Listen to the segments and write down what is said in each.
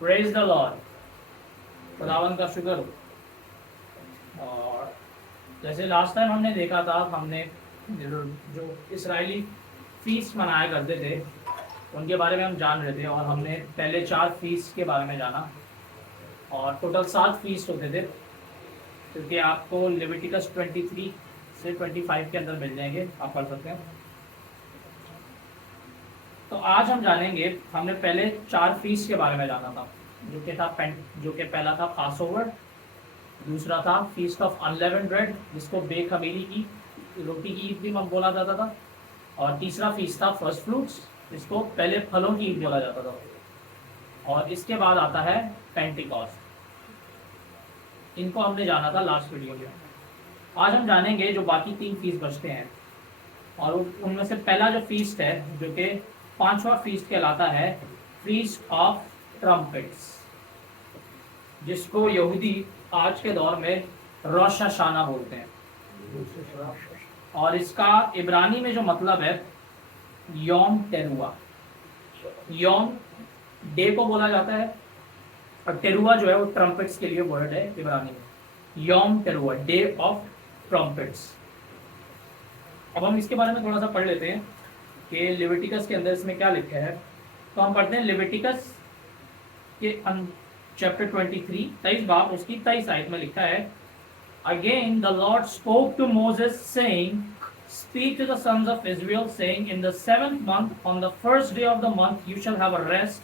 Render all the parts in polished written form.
Praise the lord. खुदावन का शुक्र हो। और जैसे लास्ट टाइम हमने देखा था, हमने जो इसराइली फीस्ट मनाया करते थे उनके बारे में हम जान रहे थे, और हमने पहले 4 फीस्ट के बारे में जाना। और टोटल 7 फीस्ट होते थे, क्योंकि आपको लेविटिकस 23 से 25 के अंदर मिल जाएंगे, आप पढ़ सकते हैं। तो आज हम जानेंगे, हमने पहले 4 फीस्ट के बारे में जाना था, जो कि पहला था पास ओवर, दूसरा था फीस्ट ऑफ अनलेवेंड ब्रेड, जिसको बेखमीरी की रोटी की ईद भी बोला जाता था, और तीसरा फीस्ट था फर्स्ट फ्रूट्स, जिसको पहले फलों की ईद बोला जाता था, और इसके बाद आता है पेंटिकॉस्ट। इनको हमने जाना था लास्ट वीडियो में। आज हम जानेंगे जो बाकी 3 फीस्ट बचते हैं, और उनमें से पहला जो फीस्ट है, जो कि 5वां फीस्ट कहलाता है, फीस्ट ऑफ ट्रम्पेट्स, जिसको यहूदी आज के दौर में रोश हशाना बोलते हैं। और इसका इब्रानी में जो मतलब है योम टेरुआ। योम डे को बोला जाता है, और टेरुआ जो है वो ट्रम्पेट्स के लिए वर्ड है इब्रानी में। योम टेरुआ, डे ऑफ ट्रम्पेट्स। अब हम इसके बारे में थोड़ा सा पढ़ लेते हैं कि लेविटिकस के अंदर इसमें क्या लिखा है। तो हम पढ़ते हैं लेविटिकस के चैप्टर 23 23 बाब उसकी 23 आयत में लिखा है, again the Lord spoke to Moses saying, speak to the sons of Israel saying, in the 7th month on the first day of the month you shall have a rest,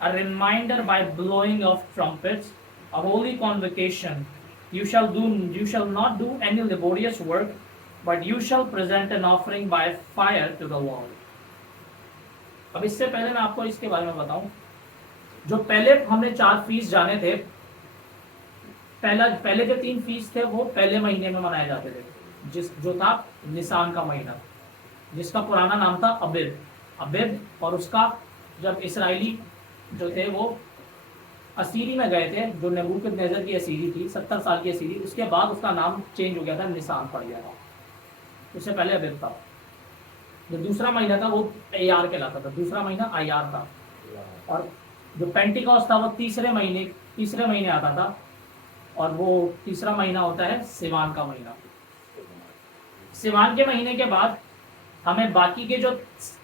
a reminder by blowing of trumpets, a holy convocation. You shall not do any laborious work, but you shall present an offering by fire to the Lord. अब इससे पहले मैं आपको इसके बारे में बताऊं, जो पहले हमने 4 फीस्ट जाने थे, पहले जो 3 फीस्ट थे वो पहले महीने में मनाए जाते थे, जो था निसान का महीना, जिसका पुराना नाम था अबिब। और उसका जब इसराइली जो थे वो असीरी में गए थे, जो नेबूकदनेस्सर की असीरी थी, 70 साल की असीरी, उसके बाद उसका नाम चेंज हो गया था, निसान पड़ गया था। उससे पहले अबिब था। जो दूसरा महीना था वो अय्यार कहलाता था, दूसरा महीना अय्यार था। और जो पेंटिकॉस्ट था वो तीसरे महीने आता था, और वो तीसरा महीना होता है सिवान का महीना। सिवान के महीने के बाद हमें बाकी के जो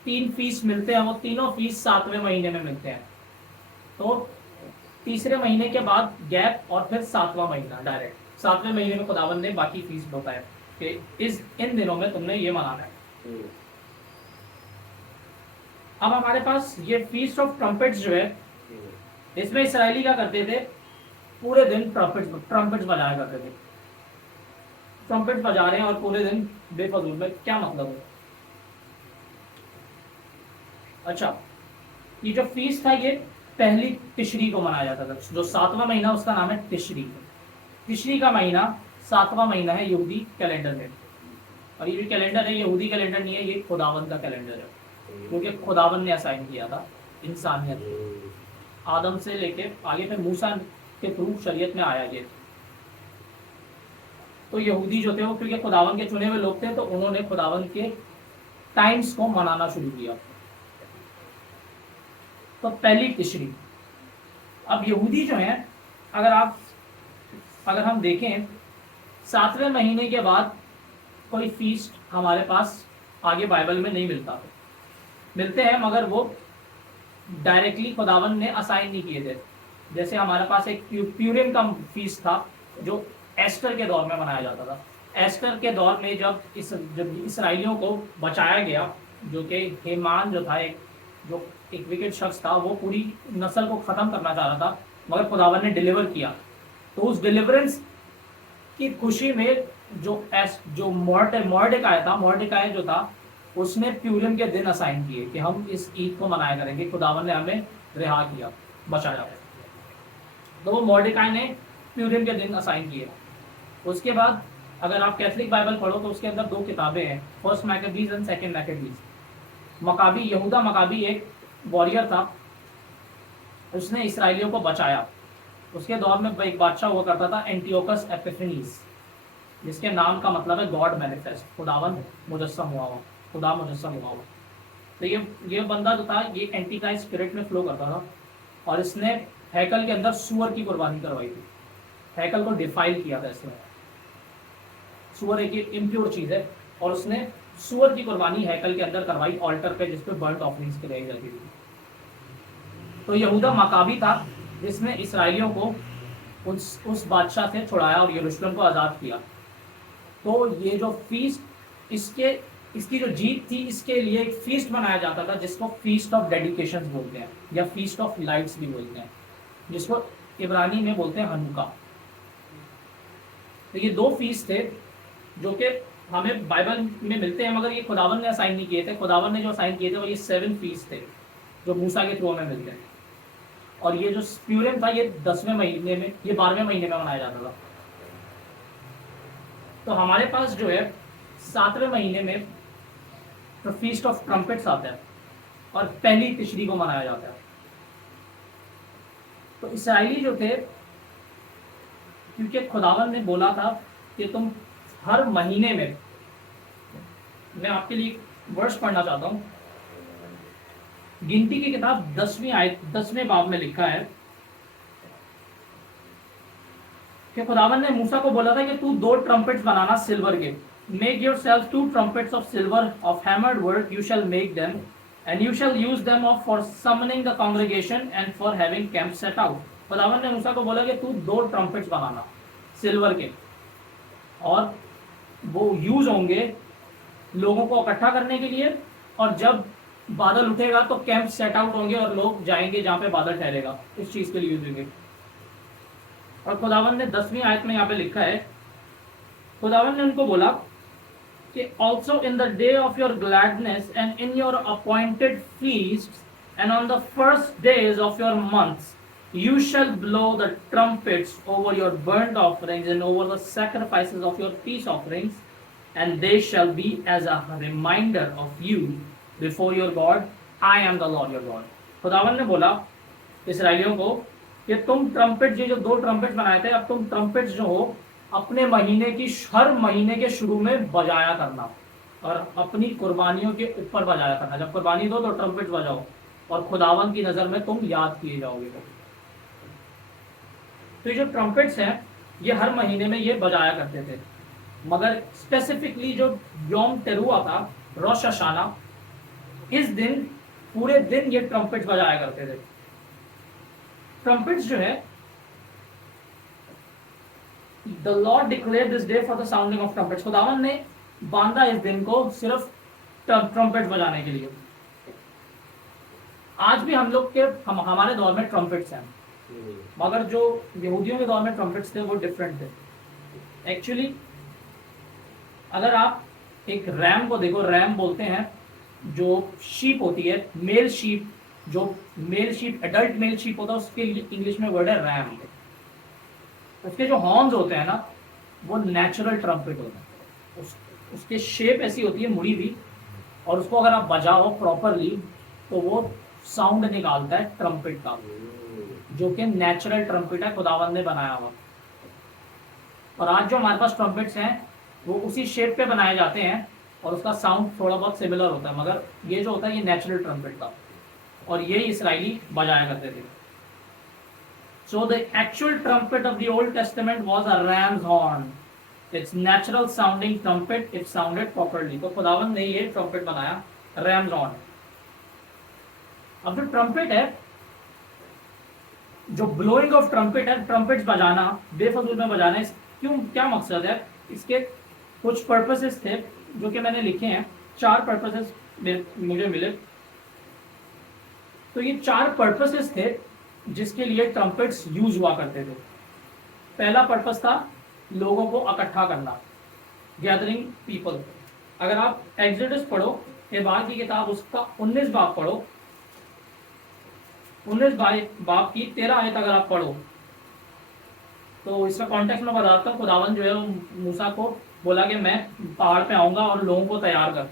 3 फीस्ट मिलते हैं, वो तीनों फीस्ट 7वें महीने में मिलते हैं। तो तीसरे महीने के बाद गैप, और फिर 7वां महीना डायरेक्ट। 7वें महीने में खुदावन ने बाकी फीस्ट बताया कि इन दिनों में तुमने ये मनाना है। अब हमारे पास ये फीस्ट ऑफ ट्रम्पेट्स जो है, इसमें इसराइली क्या करते थे, पूरे दिन ट्रम्पेट्स बजाया करते थे। ट्रम्पेट्स बजा रहे हैं और पूरे दिन बेफजूल में, क्या मतलब है? अच्छा, ये जो फीस्ट था ये पहली तिशरी को मनाया जाता था। जो 7वां महीना उसका नाम है तिशरी। तिशरी का महीना 7वां महीना है यहूदी कैलेंडर में। और ये जो कैलेंडर है यहूदी कैलेंडर नहीं है, ये खुदावन का कैलेंडर है, क्योंकि खुदावन ने असाइन किया था इंसानियत को। आदम से लेके आगे फिर मूसा के थ्रू शरीयत में आया ये। तो यहूदी जो थे वो, क्योंकि खुदावन के चुने हुए लोग थे, तो उन्होंने खुदावन के टाइम्स को मनाना शुरू किया। तो पहली तिशरी। अब यहूदी जो हैं, अगर हम देखें, 7वें महीने के बाद कोई फीस्ट हमारे पास आगे बाइबल में नहीं मिलता। मिलते हैं मगर वो डायरेक्टली खुदावन ने असाइन नहीं किए थे। जैसे हमारे पास एक प्यूरिम का फीस्ट था, जो एस्टर के दौर में मनाया जाता था। एस्टर के दौर में जब इसराइलियों को बचाया गया, जो कि हेमान जो था, एक विकेट शख्स था, वो पूरी नस्ल को ख़त्म करना चाह रहा था, मगर खुदावन ने डिलीवर किया। तो उस डिलीवरेंस की खुशी में जो मोर्डेकाय जो था, उसने प्यूरिम के दिन असाइन किए कि हम इस ईद को मनाया करेंगे, खुदावन ने हमें रिहा किया, बचाया। तो वो मोर्डेकाय ने प्यूरिम के दिन असाइन किए। उसके बाद अगर आप कैथलिक बाइबल पढ़ो तो उसके अंदर 2 किताबें हैं, फर्स्ट मैकेबीज एंड सेकंड मैकेबीज। मकाबी, यहूदा मकाबी एक वॉरियर था, उसने इसराइलियों को बचाया। उसके दौर में एक बादशाह हुआ करता था, एंटियोकस एपिफेनीस, जिसके नाम का मतलब है गॉड मैनिफेस्ट, खुदावन मुजस्सम हुआ हो, खुदा मुजस्सम हुआ हो। तो ये बंदा जो था, ये एंटीक्राइस्ट स्पिरिट में फ्लो करता था, और इसने हैकल के अंदर सूअर की कुर्बानी करवाई थी, हैकल को डिफाइल किया था इसने। सूअर एक इम्प्योर चीज है और उसने सूअर की कुर्बानी हैकल के अंदर करवाई ऑल्टर पे, जिसपे बर्न्ट ऑफरिंग्स कराई जाती थी। तो यहूदा मकाबी था जिसने इसराइलियों को उस बादशाह से छुड़ाया और यरूशलेम को आज़ाद किया। तो ये जो फीस्ट, इसकी जो जीत थी, इसके लिए एक फीस्ट मनाया जाता था जिसको फीस्ट ऑफ डेडिकेशन बोलते हैं या फीस्ट ऑफ लाइट्स भी बोलते हैं, जिसको इब्रानी में बोलते हैं हनुका। तो ये दो फीस्ट थे जो कि हमें बाइबल में मिलते हैं, मगर ये खुदावन ने असाइन नहीं किए थे। खुदावन ने जो असाइन किए थे वो ये 7 फीस्ट थे जो मूसा के थ्रू में मिलते हैं। और ये जो प्यूरिम था ये 10वें महीने में, ये 12वें महीने में मनाया जाता था। तो हमारे पास जो है 7वें महीने में तो फीस्ट ऑफ ट्रम्पेट्स आता है और पहली तिशरी को मनाया जाता है। तो इसराइली जो थे, क्योंकि खुदावन ने बोला था कि तुम हर महीने में, मैं आपके लिए वर्ष पढ़ना चाहता हूँ, गिनती की किताब 10वें बाब में लिखा है कि खुदावन ने मूसा को बोला था कि तू 2 ट्रम्पेट्स बनाना सिल्वर के। Make yourself 2 trumpets of silver of hammered work, you shall make them, and you shall use them for summoning the congregation and for having camp set out। खुदावन ने मूसा को बोला कि तू 2 ट्रम्पेट्स बनाना सिल्वर के, और वो यूज होंगे लोगों को इकट्ठा करने के लिए, और जब बादल उठेगा तो कैंप सेट आउट होंगे और लोग जाएंगे जहाँ पे बादल ठहरेगा, इस चीज के लिए यूज होंगे। और खुदावन ने 10वीं आयत में यहाँ पे लिखा है, खुदावन ने उनको बोला कि also in the day of your gladness and in your appointed feasts and on the first days of your months you shall blow the trumpets over your burnt offerings and over the sacrifices of your peace offerings, and they shall be as a reminder of you before your God, I am the Lord your God। खुदावन ने बोला इसराइलियों को कि तुम trumpet, ये जो 2 trumpet बनाए थे, अब तुम ट्रम्पेट जो हो अपने महीने की हर महीने के शुरू में बजाया करना और अपनी कुर्बानियों के ऊपर बजाया करना। जब कुर्बानी दो तो ट्रम्पेट बजाओ और खुदावन की नज़र में तुम याद किए जाओगे। तो ये जो ट्रम्पेट्स हैं ये हर महीने में ये बजाया करते थे, मगर स्पेसिफिकली जो योम तेरुआ था, रोश हशाना, इस दिन पूरे दिन ये ट्रम्पेट्स बजाया करते थे। ट्रम्पेट्स जो है, The Lord declared this day for the sounding of trumpets। खुदावन ने बांधा इस दिन को सिर्फ ट्रम्पेट बजाने के लिए। आज भी हम लोग के हमारे दौर में ट्रम्पेट्स हैं, मगर जो यहूदियों के दौर में ट्रम्पेट्स थे वो डिफरेंट थे। एक्चुअली अगर आप एक रैम को देखो, रैम बोलते हैं जो शीप होती है, मेल शीप, जो male sheep, adult male sheep होता है, उसके इंग्लिश में वर्ड है रैम। उसके जो हॉर्न्स होते हैं ना वो नेचुरल ट्रम्पेट होते हैं, उसके शेप ऐसी होती है मुड़ी हुई, और उसको अगर आप बजाओ प्रॉपरली तो वो साउंड निकालता है ट्रम्पेट का, जो कि नेचुरल ट्रम्पेट है, खुदावन ने बनाया हुआ। और आज जो हमारे पास ट्रम्पेट्स हैं वो उसी शेप पे बनाए जाते हैं और उसका साउंड थोड़ा बहुत सिमिलर होता है, मगर ये जो होता है ये नेचुरल ट्रम्पेट का, और ये इसराइली बजाया करते थे। So the actual trumpet of the Old Testament was a ram's horn। It's natural sounding trumpet, it sounded properly। तो खुदावन ने ये ट्रम्पेट बनाया, रैम्स हॉर्न। अब जो ट्रम्पेट है, जो ब्लोइंग ऑफ ट्रम्पेट है, ट्रम्पेट्स बजाना, बेफजूल में बजाना, क्यों, क्या मकसद है इसके? कुछ पर्पसेस थे जो कि मैंने लिखे हैं, 4 पर्पसेस मुझे मिले। तो ये 4 पर्पसेस थे जिसके लिए ट्रम्पेट्स यूज हुआ करते थे। पहला पर्पस था लोगों को इकट्ठा करना, गैदरिंग पीपल। अगर आप एक्सोडस पढ़ो, एबार की किताब, उसका 19 बाब पढ़ो, 19 बाब की 13 आयत अगर आप पढ़ो तो इसका कॉन्टेक्स्ट में बताता हूँ। खुदावन जो है मूसा को बोला कि मैं पहाड़ पे आऊंगा और लोगों को तैयार कर,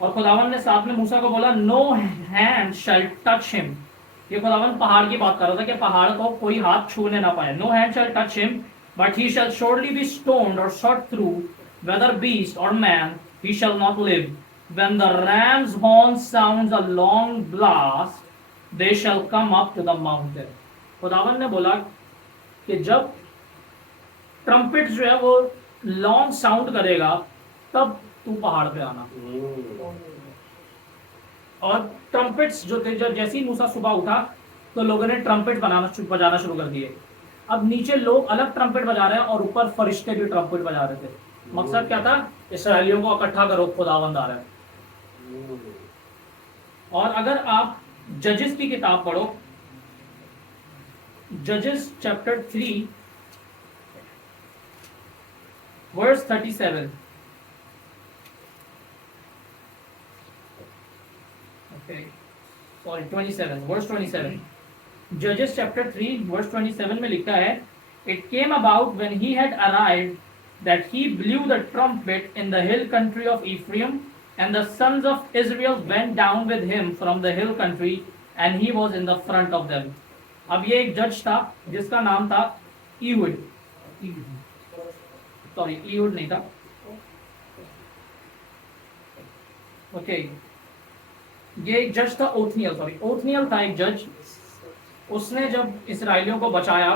और खुदावन ने साथ में मूसा को बोला no hand shall touch him. ये खुदावन पहाड़ की बात कर रहा था कि पहाड़ को कोई हाथ छूने ना पाए। No hand shall touch him but he shall surely be stoned और शॉट थ्रू वेदर बीस्ट और man, he shall not live। When the ram's horn sounds a long blast, they shall come up to the mountain। खुदावन ने बोला कि जब trumpet जो है वो लॉन्ग साउंड करेगा तब तू पहाड़ पे आना। और ट्रम्पेट्स जो थे, जब जैसे ही मूसा सुबह उठा तो लोगों ने ट्रम्पेट बजाना शुरू कर दिए। अब नीचे लोग अलग ट्रम्पेट बजा रहे हैं और ऊपर फरिश्ते भी ट्रम्पेट बजा रहे थे। मकसद क्या था? इसराइलियों को इकट्ठा करो, खुदावंद आ रहा है। और अगर आप जजेस की किताब पढ़ो, जजेस चैप्टर 3 वर्स 37, सॉरी 27, वर्स 27, जजेस चैप्टर 3 वर्स 27 में लिखा है, it came about when he had arrived that he blew the trumpet in the hill country of Ephraim, and the sons of Israel went down with him from the hill country, and he was in the front of them. अब ये एक जज था जिसका नाम था ईहुड, sorry ईहुड नहीं था, ओके ये एक जज था ओथनियल, सॉरी ओथनियल था एक जज। उसने जब इसराइलियों को बचाया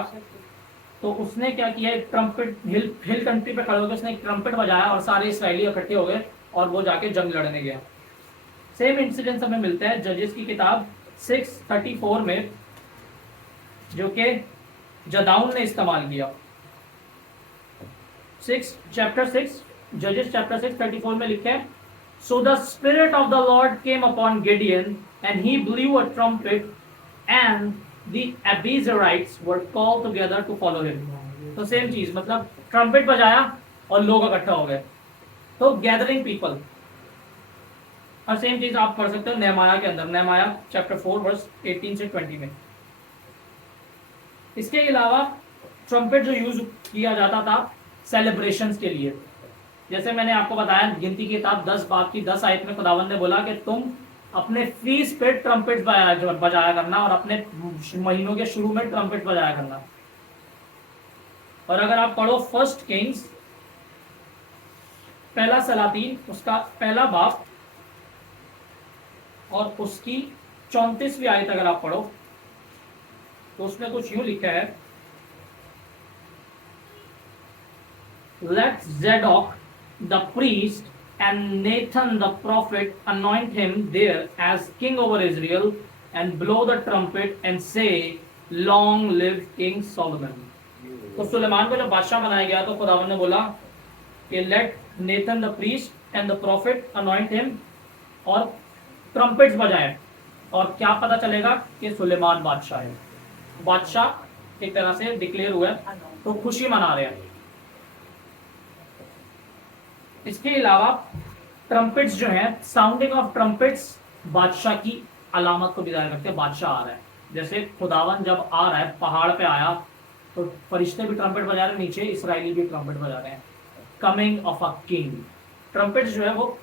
तो उसने क्या किया, एक ट्रम्पेट हिल कंट्री पे खड़े होकर उसने एक ट्रम्पेट बजाया और सारे इसराइली इकट्ठे हो गए और वो जाके जंग लड़ने गया। सेम इंसिडेंस हमें मिलता है जजेस की किताब 6:34 में, जो कि जदाउन ने इस्तेमाल किया। चैप्टर 6 जजेस चैप्टर 6:34 में लिखा है, so the spirit of the Lord came upon Gideon and he blue a trumpet and the Abiezrites were called together to follow him। तो सेम चीज, मतलब ट्रम्पेट बजाया और लोग इकट्ठा हो गए, तो गैदरिंग पीपल। और सेम चीज आप पढ़ सकते हो नेहमाया के अंदर, नेहमाया चैप्टर 4 वर्स 18 से 20 में। इसके अलावा ट्रम्पेट जो यूज किया जाता था सेलिब्रेशंस के लिए, जैसे मैंने आपको बताया गिनती की किताब 10 बाब की 10 आयत में खुदावंद ने बोला कि तुम अपने फीस पे ट्रम्पेट बजाया करना और अपने महीनों के शुरू में ट्रम्पेट बजाया करना। और अगर आप पढ़ो 1 किंग्स पहला सलातीन उसका पहला बाब और उसकी 34वीं आयत अगर आप पढ़ो तो उसमें कुछ यूं लिखा है, let Zadok the priest and Nathan the prophet anoint him there as king over Israel and blow the trumpet and say long live King Solomon। तो सुलेमान को जब बादशाह बनाया गया तो खुदावंद ने बोला कि let Nathan the priest and the prophet anoint him, और ट्रम्पेट्स बजाएं, और क्या पता चलेगा कि सुलेमान बादशाह है। बादशाह एक तरह से डिक्लेयर हुआ है, तो खुशी मना रहे हैं। इसके अलावा ट्रम्पेट्स जो हैं, साउंडिंग ऑफ ट्रम्पेट्स बादशाह की अलामत को भी जाहिर करते हैं, बादशाह आ रहा है। जैसे खुदावन जब आ रहा है पहाड़ पे आया तो फरिश्ते भी ट्रम्पेट बजा रहे हैं, नीचे इसराइली भी ट्रम्पेट बजा रहे हैं। Coming of a king, trumpets जो है वो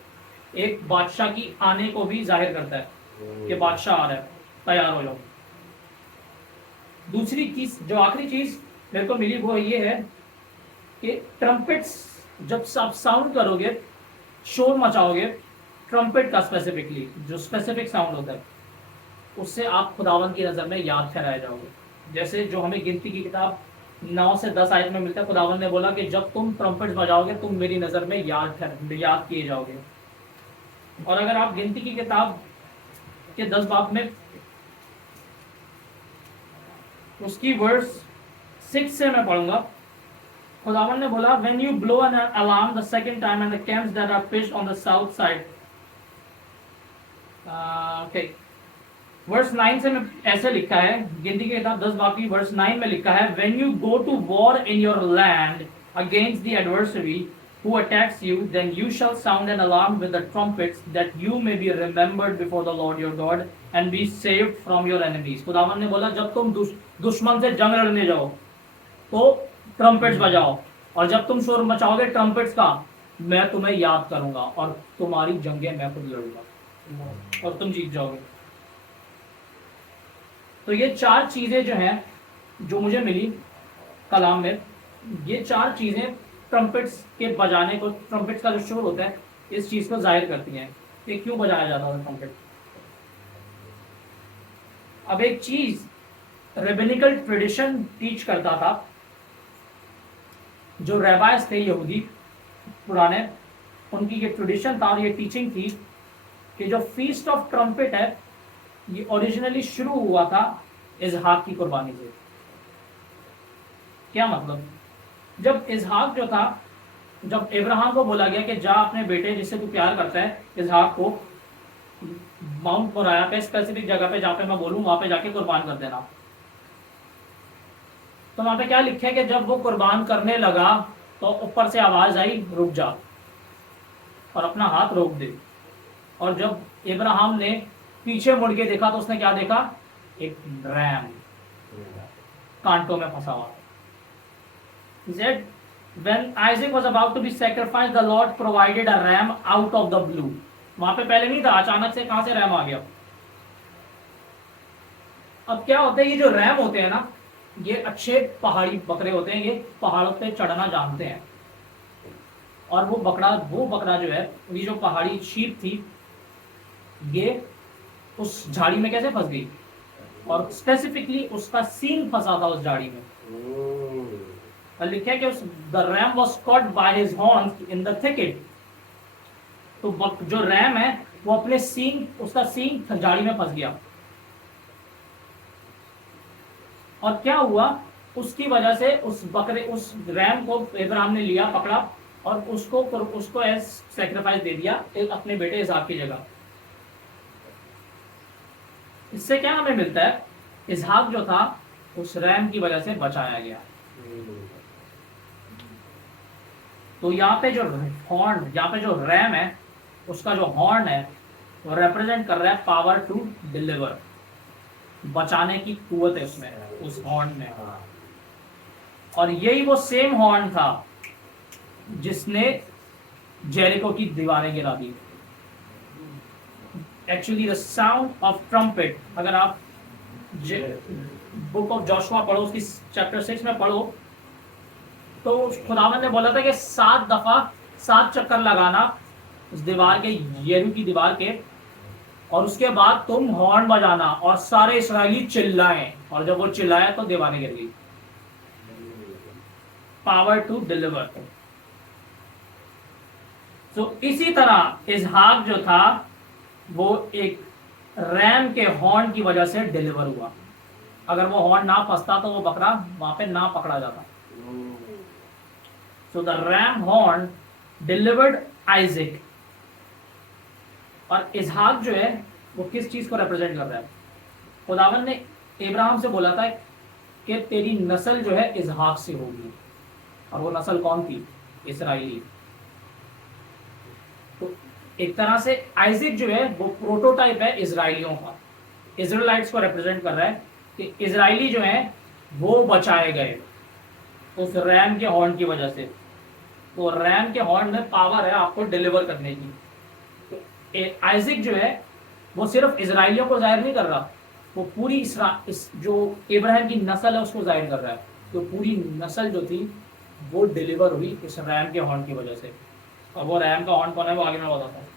एक बादशाह की आने को भी जाहिर करता है कि बादशाह आ रहा है, तैयार हो जाओ। दूसरी चीज, जो आखिरी चीज मेरे को मिली वो ये है कि ट्रम्पेट्स जब आप साउंड करोगे, शोर मचाओगे ट्रम्पेट का, स्पेसिफिकली जो स्पेसिफिक साउंड होता है उससे आप खुदावन की नज़र में याद ठहराए जाओगे। जैसे जो हमें गिनती की किताब 9 से 10 आयत में मिलता है, खुदावन ने बोला कि जब तुम ट्रम्पेट बजाओगे तुम मेरी नज़र में याद किए जाओगे। और अगर आप गिनती की किताब के 10 बाब में उसकी वर्स 6 से मैं पढ़ूंगा, खुदावन ने बोला when you blow an alarm the second time and the camps that are pitched on the south side, okay, verse 9 से में ऐसे लिखा है, गिनती की किताब 10 बाब की वर्स 9 में लिखा है, when you go to war in your land against the adversary who attacks you, then you shall sound an alarm with the trumpets that you may be remembered before the Lord your God and be saved from your enemies। खुदावन ने बोला जब तुम दुश्मन से जंग लड़ने जाओ तो ट्रम्पेट्स बजाओ, और जब तुम शोर मचाओगे ट्रम्पेट्स का, मैं तुम्हें याद करूंगा और तुम्हारी जंगें मैं खुद लड़ूंगा और तुम जीत जाओगे। तो ये 4 चीजें जो हैं जो मुझे मिली कलाम में, ये 4 चीजें ट्रम्पेट्स के बजाने को, ट्रम्पेट्स का जो शोर होता है इस चीज को जाहिर करती हैं कि क्यों बजाया जाता है ट्रम्पेट। अब एक चीज रेबिनिकल ट्रेडिशन टीच करता था, जो रैबाइस थे यहूदी पुराने, उनकी ये ट्रेडिशन था और ये टीचिंग थी कि जो फीस्ट ऑफ ट्रम्पेट है ये ओरिजिनली शुरू हुआ था इजहाक की कुर्बानी से। क्या मतलब? जब इजहाक जो था, जब इब्राहिम को बोला गया कि जा अपने बेटे जिससे तू प्यार करता है इजहाक को माउंट मोराया पे स्पेसिफिक जगह पे जहाँ पे मैं बोलूँ वहां पे जाके कुर्बान कर देना, तो वहां पे क्या लिखे है कि जब वो कुर्बान करने लगा तो ऊपर से आवाज आई रुक जा और अपना हाथ रोक दे। और जब इब्राहिम ने पीछे मुड़ के देखा तो उसने क्या देखा? एक रैम कांटों में फंसा हुआ। Said, when Isaac was about to be sacrificed, the Lord provided a ram out of the blue. वहां पे पहले नहीं था, अचानक से कहां से रैम आ गया? अब क्या होता है, ये जो रैम होते हैं ना, ये अच्छे पहाड़ी बकरे होते हैं, ये पहाड़ों पे चढ़ना जानते हैं। और वो बकरा जो है, ये जो पहाड़ी शीप थी, ये उस झाड़ी में कैसे फंस गई? और स्पेसिफिकली उसका सींग फंसा था उस झाड़ी में। और लिखा है कि the RAM was caught by his horns in the thicket. तो जो रैम है वो अपने सींग, उसका सींग झाड़ी में फंस गया। और क्या हुआ? उसकी वजह से उस रैम को इब्राहिम ने लिया, पकड़ा और उसको एज सैक्रिफाइस दे दिया अपने बेटे इसहाक की जगह। इससे क्या हमें मिलता है? इसहाक जो था उस रैम की वजह से बचाया गया। तो यहाँ पे जो हॉर्न, यहाँ पे जो रैम है उसका जो हॉर्न है वो रिप्रेजेंट कर रहा है पावर टू डिलीवर, बचाने की कुवत है उसमें, उस हॉर्न में। और यही वो सेम हॉर्न था जिसने जेरिको की दीवारें गिरा दी। Actually the sound of trumpet, अगर आप बुक ऑफ जोशुआ पढ़ो, उसकी चैप्टर 6 में पढ़ो, तो खुदावंद ने बोला था कि 7 दफा 7 चक्कर लगाना उस दीवार के, यरीको की दीवार के, और उसके बाद तुम हॉर्न बजाना और सारे इस्राएली चिल्लाएं। और जब वो चिल्लाए तो दीवारें गिर गई। Power to deliver. तो इसी तरह इसहाक जो था वो एक रैम के हॉर्न की वजह से डिलीवर हुआ। अगर वो हॉर्न ना फंसता तो वो बकरा वहां पे ना पकड़ा जाता। So the RAM horn delivered Isaac. और इसहाक जो है वो किस चीज को रिप्रेजेंट कर रहा है? खुदावन ने इब्राहिम से बोला था कि तेरी नस्ल जो है इसहाक से होगी, और वो नस्ल कौन थी? इस्राएली। तो एक तरह से आइजक जो है वो प्रोटोटाइप है इजराइलियों का, इजराइलाइट्स को रिप्रेजेंट कर रहा है कि इजराइली जो है वो बचाए गए उस रैम के हॉर्न की वजह से। तो रैम के हॉर्न में पावर है आपको डिलीवर करने की। तो आइजक जो है वो सिर्फ इजराइलियों को जाहिर नहीं कर रहा, वो पूरी जो इब्राहिम की नस्ल है उसको जाहिर कर रहा है। तो पूरी नस्ल जो थी वो डिलीवर हुई इस रैम के हॉर्न की वजह से। और वो रैम का हॉर्न कौन है वो आगे मैं बताता हूँ।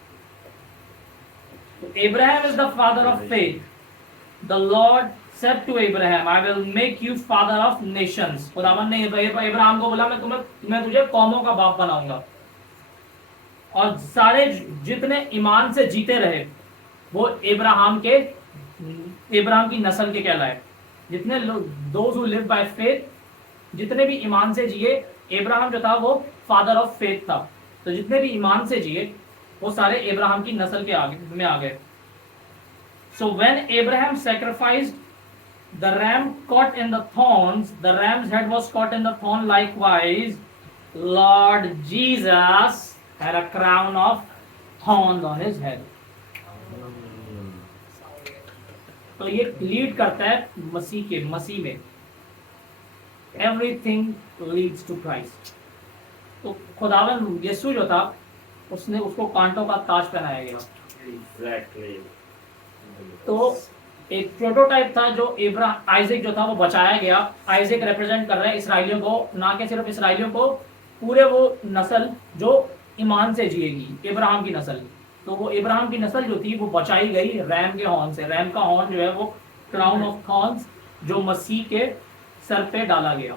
तो Ibrahim is the father of faith. The Lord said to Abraham, I will make you father of nations। खुदावन ने इब्राहिम को बोला मैं तुझे कौमों का बाप बनाऊंगा। और सारे जितने ईमान से जीते रहे वो इब्राहिम की नस्ल के कहलाए। जितने लोग, those who live by faith, जितने भी ईमान से जिए, इब्राहिम जो था वो फादर ऑफ फेथ था। तो जितने भी ईमान से जिए वो सारे इब्राहिम की नस्ल के आगे में आ गए। So when Abraham sacrificed, the ram caught in the thorns, the ram's head was caught in the thorn. Likewise, Lord Jesus had a crown of thorns on his head. तो ये लीड करता है मसीह में। Everything leads to Christ। तो खुदावन यीशु जो था उसको कांटों का ताज पहनाया गया। तो एक प्रोटोटाइप था जो आइजक जो था वो बचाया गया। आइजक रिप्रेजेंट कर रहे हैं इसराइलियों को, ना कि सिर्फ इसराइलियों को, पूरे वो नस्ल जो ईमान से जिएगी, इब्राहिम की नस्ल। तो वो इब्राहिम की नस्ल जो थी वो बचाई गई रैम के हॉर्न से। रैम का हॉर्न जो है वो क्राउन ऑफ थॉर्न्स जो मसीह के सर पे डाला गया।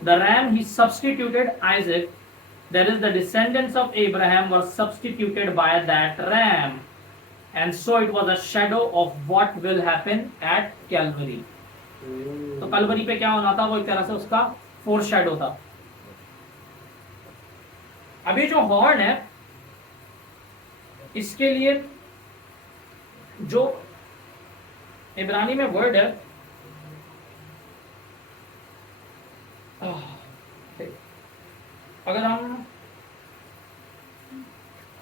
The ram he substituted Isaac, that is the descendants of Abraham were substituted by that ram, and so it was a shadow of what will happen at Calvary. तो कलवरी पे क्या होना था, वो एक तरह से उसका फोर शैडो था। अभी जो हॉर्न है इसके लिए जो इब्रानी में वर्ड है, अगर हम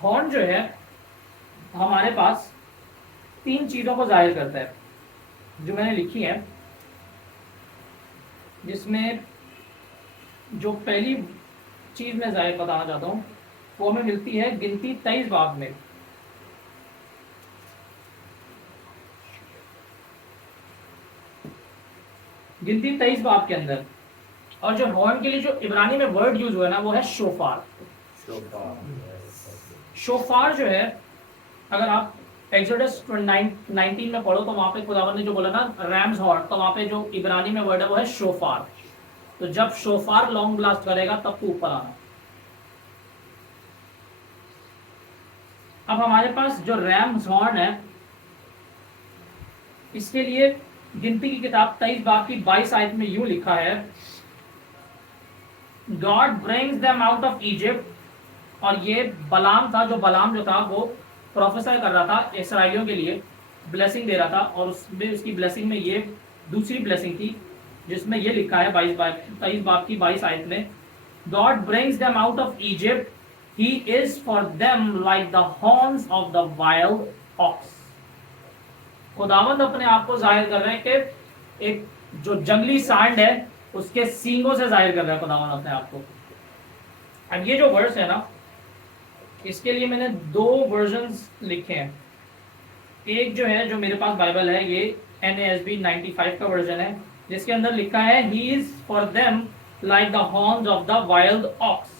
हॉर्न जो है हमारे पास तीन चीजों को जाहिर करता है जो मैंने लिखी है, जिसमें जो पहली चीज मैं जाहिर बताना चाहता हूं वो हमें मिलती है गिनती 23 बाब में। गिनती 23 बाब के अंदर, और जो हॉर्न के लिए जो इब्रानी में वर्ड यूज हुआ है ना वो है शोफार। शोफार जो है, अगर आप एक्सोडस 19 में पढ़ो तो वहां पे खुदावंद ने जो बोला ना रैम्स हॉर्न, तो वहां पे जो इब्रानी में वर्ड है वो है शोफार। तो जब शोफार लॉन्ग ब्लास्ट करेगा तब तो ऊपर आना। अब हमारे पास जो रैम्स हॉर्न है इसके लिए गिनती की किताब 23 बाब की 22 आयत में यूं लिखा है, God brings them out of Egypt. और ये बलाम था, जो बलाम जो था वो प्रोफेसर कर रहा था इसराइलियों के लिए, ब्लेसिंग दे रहा था, और उसमें उसकी ब्लेसिंग में ये दूसरी ब्लेसिंग थी जिसमें ये लिखा है 23 बाब की 22 आयत में, God brings them out of Egypt, he is for them like the horns of the wild ox. खुदावंद अपने आप को जाहिर कर रहे हैं कि एक जो जंगली सांड है उसके सींगों से जाहिर कर रहा है खुदावंद अपने आप को। अब ये जो वर्ड्स है ना, इसके लिए मैंने दो वर्जन्स लिखे हैं। एक जो है, जो मेरे पास बाइबल है, ये NASB 95 का वर्जन है, जिसके अंदर लिखा है he is for them like the horns of the wild ox.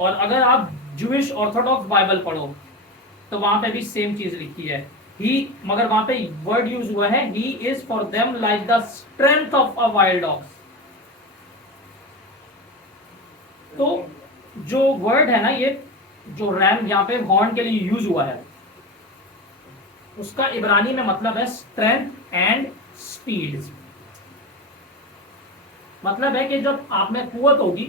और अगर आप जूइश ऑर्थोडॉक्स बाइबल पढ़ो तो वहां पे भी सेम चीज लिखी है ही, मगर वहां पे वर्ड यूज हुआ है he is for them like the strength of a wild ox. तो जो वर्ड है ना, ये जो रैम यहाँ पे हॉर्न के लिए यूज हुआ है, उसका इब्रानी में मतलब है स्ट्रेंथ एंड स्पीड। मतलब है कि जब आप में कुवत होगी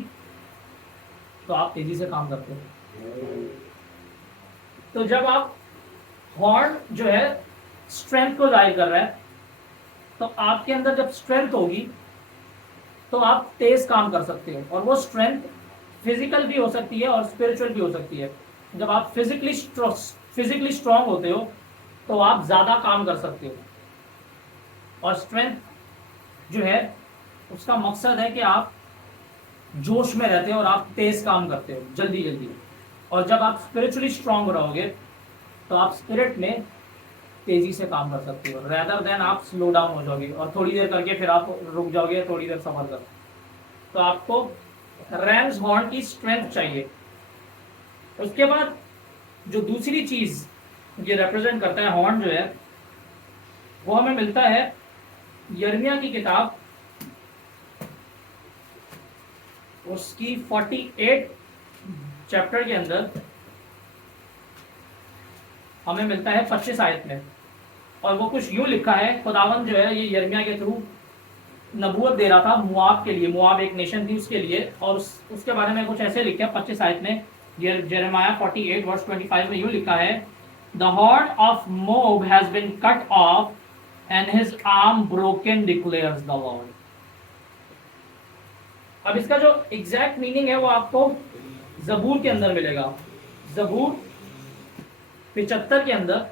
तो आप तेजी से काम करते हो। तो जब आप हॉर्न जो है स्ट्रेंथ को जाहिर कर रहा है, तो आपके अंदर जब स्ट्रेंथ होगी तो आप तेज काम कर सकते हो, और वो स्ट्रेंथ फिजिकल भी हो सकती है और स्पिरिचुअल भी हो सकती है। जब आप फिजिकली स्ट्रांग होते हो तो आप ज्यादा काम कर सकते हो, और स्ट्रेंथ जो है उसका मकसद है कि आप जोश में रहते हो और आप तेज काम करते हो जल्दी जल्दी। और जब आप स्पिरिचुअली स्ट्रांग रहोगे तो आप स्पिरिट में तेजी से काम कर सकते हो, रेदर देन आप स्लो डाउन हो जाओगे और थोड़ी देर करके फिर आप रुक जाओगे, थोड़ी देर सफर कर। तो आपको रैम्स हॉर्न की स्ट्रेंथ चाहिए। उसके बाद जो दूसरी चीज ये रिप्रेजेंट करता है हॉर्न जो है, वो हमें मिलता है यिर्मयाह की किताब उसकी 48 चैप्टर के अंदर हमें मिलता है 25 आयत में। और वो कुछ यूं लिखा है, खुदावंद जो है ये यिर्मयाह के थ्रू नबूवत दे रहा था मुआब के लिए। मुआब एक नेशन थी उसके लिए, और उसके बारे में कुछ ऐसे लिखा है 25 आयत में, यिर्मयाह 48 वर्स 25 में यूं लिखा है, the horn of Moab has been cut off and his arm broken declares the Lord. अब इसका जो एग्जैक्ट मीनिंग है वो आपको जबूर के अंदर मिलेगा। जबूर 75 के अंदर,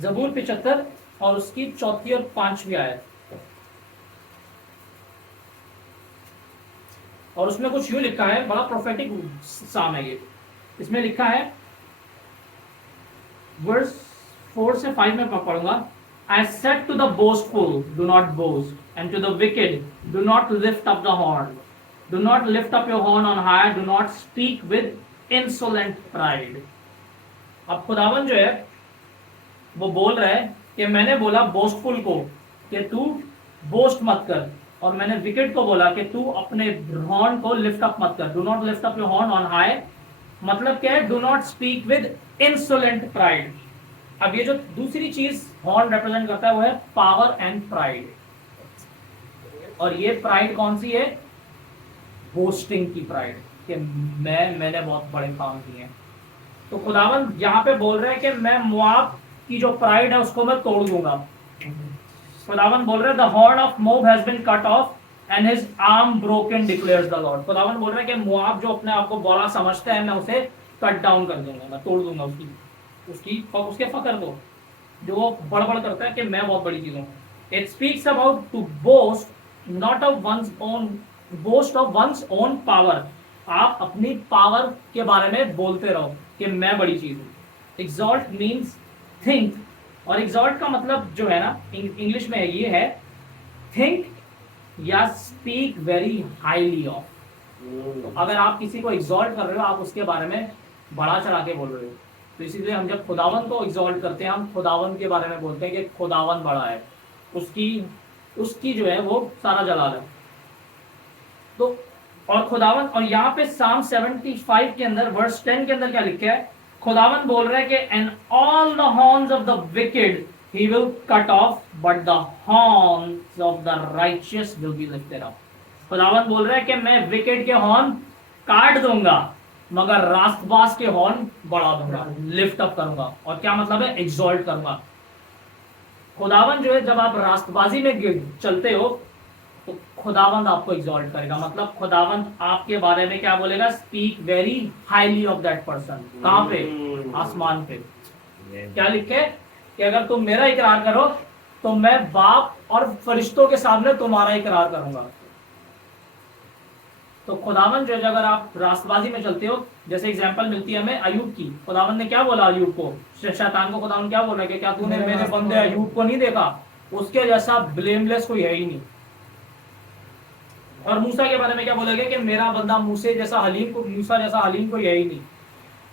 जबूर 75 और उसकी 4 और 5 आयत, और उसमें कुछ यूं लिखा है, बड़ा प्रोफेटिक साम है ये। इसमें लिखा है, वर्स 4 से 5 में पढ़ूंगा, I said to the boastful, do not boast, and to the wicked, do not lift up the horn. Do not lift up your horn on high, do not speak with insolent pride. अब खुदावन जो है वो बोल रहा है कि मैंने बोला बोस्टफुल को कि तू बोस्ट मत कर, और मैंने विकेट को बोला कि तू अपने हॉर्न को लिफ्ट अप मत कर, do not lift up your horn on high. मतलब क्या है, do not speak with insolent pride. अब ये जो दूसरी चीज हॉर्न रिप्रेजेंट करता है वो है पावर एंड प्राइड। और ये प्राइड कौन सी है? बोस्टिंग की प्राइड, कि मैंने बहुत बड़े काम किए हैं। तो खुदावंद यहाँ पे बोल रहे हैं कि मैं मोआब की जो प्राइड है उसको मैं तोड़ दूंगा। खुदावंद बोल रहे हैं the horn of Moab has been cut off and his arm broken declares the lord. खुदावंद बोल रहे हैं कि मोआब जो अपने आप को बड़ा समझता है, मैं उसे कट डाउन कर दूंगा, मैं तोड़ दूंगा उसके फकर को, जो वो बड़बड़ करता है कि मैं बहुत बड़ी चीज हूँ। It speaks about to boast not of one's own, boast of one's own power. आप अपनी पावर के बारे में बोलते रहो कि मैं बड़ी चीज हूँ। एग्जॉल्ट मीन्स थिंक, और एग्जॉल्ट का मतलब जो है ना इंग्लिश में ये है थिंक या स्पीक वेरी हाईली ऑफ। तो अगर आप किसी को एग्जॉल्ट कर रहे हो, आप उसके बारे में बड़ा चढ़ा के बोल रहे हो। तो इसीलिए हम जब खुदावन को एग्जॉल्ट करते हैं, हम खुदावन के बारे में बोलते हैं कि खुदावन बड़ा है, उसकी जो है वो सारा जलाल है। तो और खुदावन, और यहाँ पे साम 75 के अंदर वर्स 10 के अंदर क्या लिखा है? खुदावन बोल रहा है कि and all the horns of the wicked he will cut off but the horns of the righteous will be lifted up. खुदावन बोल रहा है कि मैं विकेड के हॉर्न काट दूंगा मगर रास्तबाज के हॉर्न बढ़ा दूंगा, लिफ्ट अप करूंगा। और क्या मतलब है? एग्जॉल्ट करूंगा। खुदावन जो है, जब आप रास्तबाजी में चलते हो तो खुदावंद आपको एग्जॉल्ट करेगा। मतलब खुदावंद आपके बारे में क्या बोलेगा? Speak very highly of that person. कहां पे? आसमान पे। क्या लिखे कि अगर तुम मेरा इकरार करो तो मैं बाप और फरिश्तों के सामने तुम्हारा इकरार करूंगा। तो खुदावंद जो है, अगर आप रास्तबाजी में चलते हो, जैसे एग्जांपल मिलती है हमें अयूब की। खुदावंद ने क्या बोला अयूब को? शैतान को खुदावंद क्या बोल रहा है कि क्या तूने मेरे बंदे अयूब को नहीं देखा? उसके जैसा ब्लेमलेस कोई है ही नहीं। और मूसा के बारे में क्या बोला गया कि मेरा बंदा मूसा जैसा हलीम कोई है ही नहीं।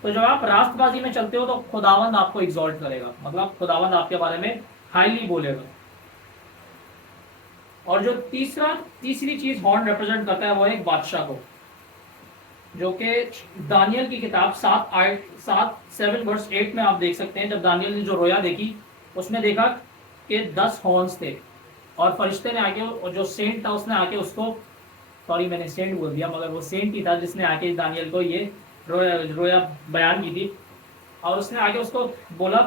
तो जब आप रास्तबाजी में चलते हो तो खुदावंद आपको एग्जॉल्ट करेगा, मतलब खुदावंद आपके बारे में हाईली बोलेगा। और जो तीसरी चीज हॉर्न रिप्रेजेंट करता है वो है एक बादशाह को, जो कि दानियल की किताब 7 वर्स 8 में आप देख सकते हैं। जब दानियल ने जो रोया देखी, उसने देखा कि 10 हॉर्न्स थे, और फरिश्ते ने आके, और जो सेंट था उसने आके उसको, सॉरी मैंने सेंट बोल दिया, मगर वो सेंट ही था जिसने आके दानियल को ये रोया बयान की थी। और उसने आके उसको बोला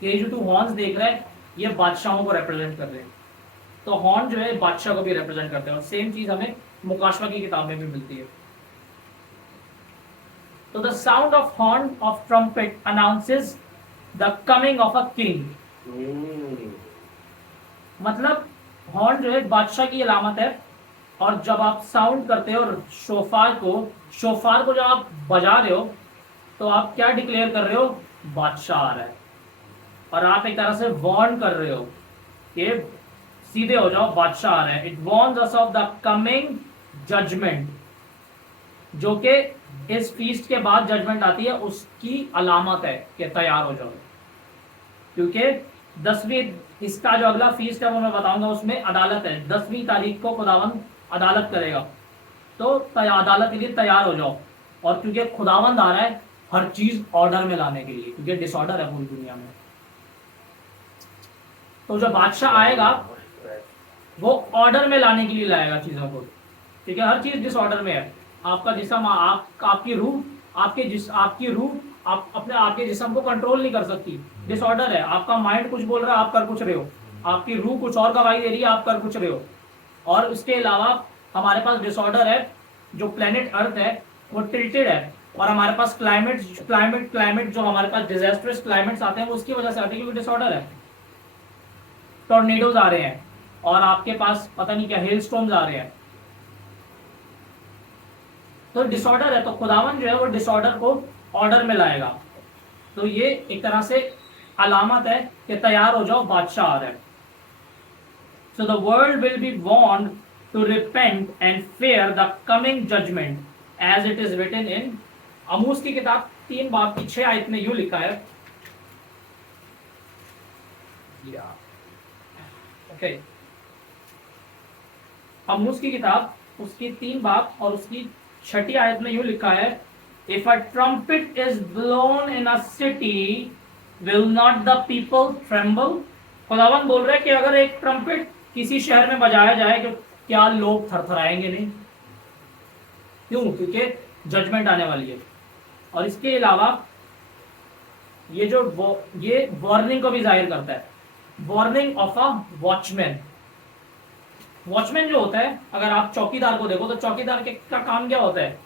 कि ये जो तू हॉर्न्स देख रहा है ये बादशाहों को रिप्रेजेंट कर रहे हैं। तो हॉर्न जो है बादशाह को भी रिप्रेजेंट करते हैं, और सेम चीज हमें मुकाशवा की किताब में भी मिलती है। तो the sound of horn of trumpet announces the coming of a king. मतलब हॉर्न जो है बादशाह की अलामत है, और जब आप साउंड करते हो शोफार को जब आप बजा रहे हो तो आप क्या डिक्लेयर कर रहे हो? बादशाह आ रहा है। और आप एक तरह से वार्न कर रहे हो कि सीधे हो जाओ, बादशाह आ रहा है। It warns us of the coming judgment, जो कि इस फीस्ट के बाद जजमेंट आती है उसकी अलामत है कि तैयार हो जाओ। क्योंकि 10वीं, इसका जो अगला फीस्ट है वो मैं बताऊंगा, उसमें अदालत है। 10वीं तारीख को खुदावंद अदालत करेगा, तो अदालत के लिए तैयार हो जाओ। और क्योंकि खुदावंद आ रहा है हर चीज ऑर्डर में लाने के लिए, क्योंकि डिसऑर्डर है पूरी दुनिया में। तो जो बादशाह आएगा वो ऑर्डर में लाने के लिए लाएगा चीजों को, ठीक है? हर चीज डिसऑर्डर में है। आपका जिस्म, आपकी रूह आप अपने आपके जिस्म को कंट्रोल नहीं कर सकती, डिसऑर्डर है। आपका माइंड कुछ बोल रहा है, आप कर कुछ रहे हो। आपकी रूह कुछ और गवाही दे रही है, आप कर कुछ रहे हो। और उसके अलावा हमारे पास डिसऑर्डर है, जो प्लेनेट अर्थ है वो टिल्टेड है। और हमारे पास क्लाइमेट जो हमारे पास डिजास्टर्स क्लाइमेट्स आते हैं वो उसकी वजह से आते हैं, क्योंकि डिसऑर्डर है। टॉर्नेडोज आ रहे हैं, और आपके पास पता नहीं क्या हेल स्टॉर्म्स आ रहे हैं, तो डिसऑर्डर है। तो खुदावन जो है वो डिसऑर्डर को ऑर्डर में लाएगा। तो ये एक तरह से अलामत है कि तैयार हो जाओ, बादशाह आ रहा है। So the world will be warned to repent and fear the coming judgment, as it is written in अमूस की किताब 3 बाब की 6 आयत में यूं लिखा है या ओके। अम्मूस की किताब उसकी 3 बाब और उसकी 6ठी आयत में यूं लिखा है, if a trumpet is blown in a city will not the people tremble. खुदावन बोल रहे हैं कि अगर एक ट्रम्पेट किसी शहर में बजाया जाए तो क्या लोग थरथराएंगे नहीं? क्यों? क्योंकि जजमेंट आने वाली है। और इसके अलावा ये वार्निंग को भी जाहिर करता है, warning of a watchman. Watchman जो होता है, अगर आप चौकीदार को देखो तो चौकीदार का काम क्या होता है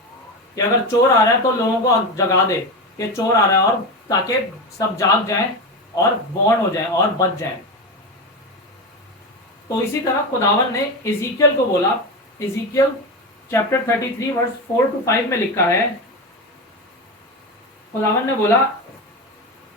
कि अगर चोर आ रहा है तो लोगों को जगा दे कि चोर आ रहा है, और ताकि सब जाग जाएं और वार्न हो जाएं और बच जाएं। तो इसी तरह खुदावन ने इज़ीकियल को बोला, इज़ीकियल चैप्टर 33 वर्स 4 to 5 में लिखा है, खुदावन ने बोला,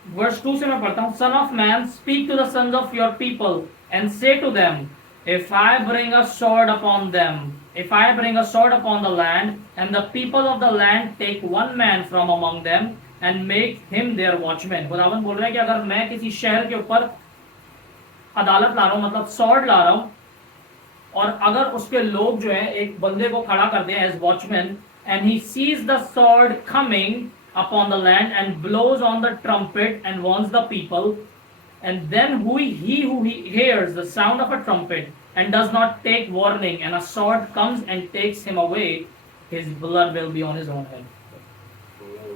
वर्स 2 से मैं पढ़ता हूं, son of man speak to the sons of your people and say to them, if I bring a sword upon them, if I bring a sword upon the land, and the people of the land take one man from among them and make him their watchman। खुदावन बोल रहे हैं कि अगर मैं किसी शहर के ऊपर अदालत ला रहा हूं, मतलब स्वॉर्ड ला रहा हूं, और अगर उसके लोग जो है एक बंदे को खड़ा कर दें as watchman, and he sees the sword coming upon the land and blows on the trumpet and warns the people, and then he who hears the sound of a trumpet and does not take warning, and a sword comes and takes him away, his blood will be on his own head।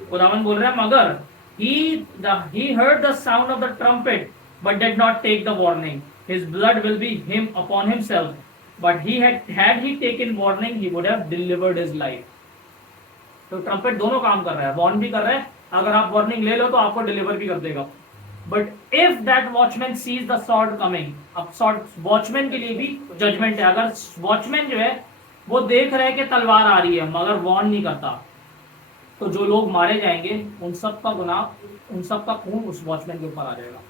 खुदावन बोल रहे हैं मगर he heard the sound of the trumpet but did not take the warning, his blood will be him upon himself, but had he taken warning he would have delivered his life। तो trumpet दोनों काम कर रहा है, warn भी कर रहा है, अगर आप वार्निंग ले लो तो आपको डिलीवर भी कर देगा। But if that watchman sees the sword coming, अब स्वॉर्ड वॉचमैन के लिए भी जजमेंट है। अगर वॉचमैन जो है वो देख रहे हैं कि तलवार आ रही है मगर वार्न नहीं करता, तो जो लोग मारे जाएंगे उन सब का गुनाह, उन सब का खून उस वॉचमैन के ऊपर आ जाएगा।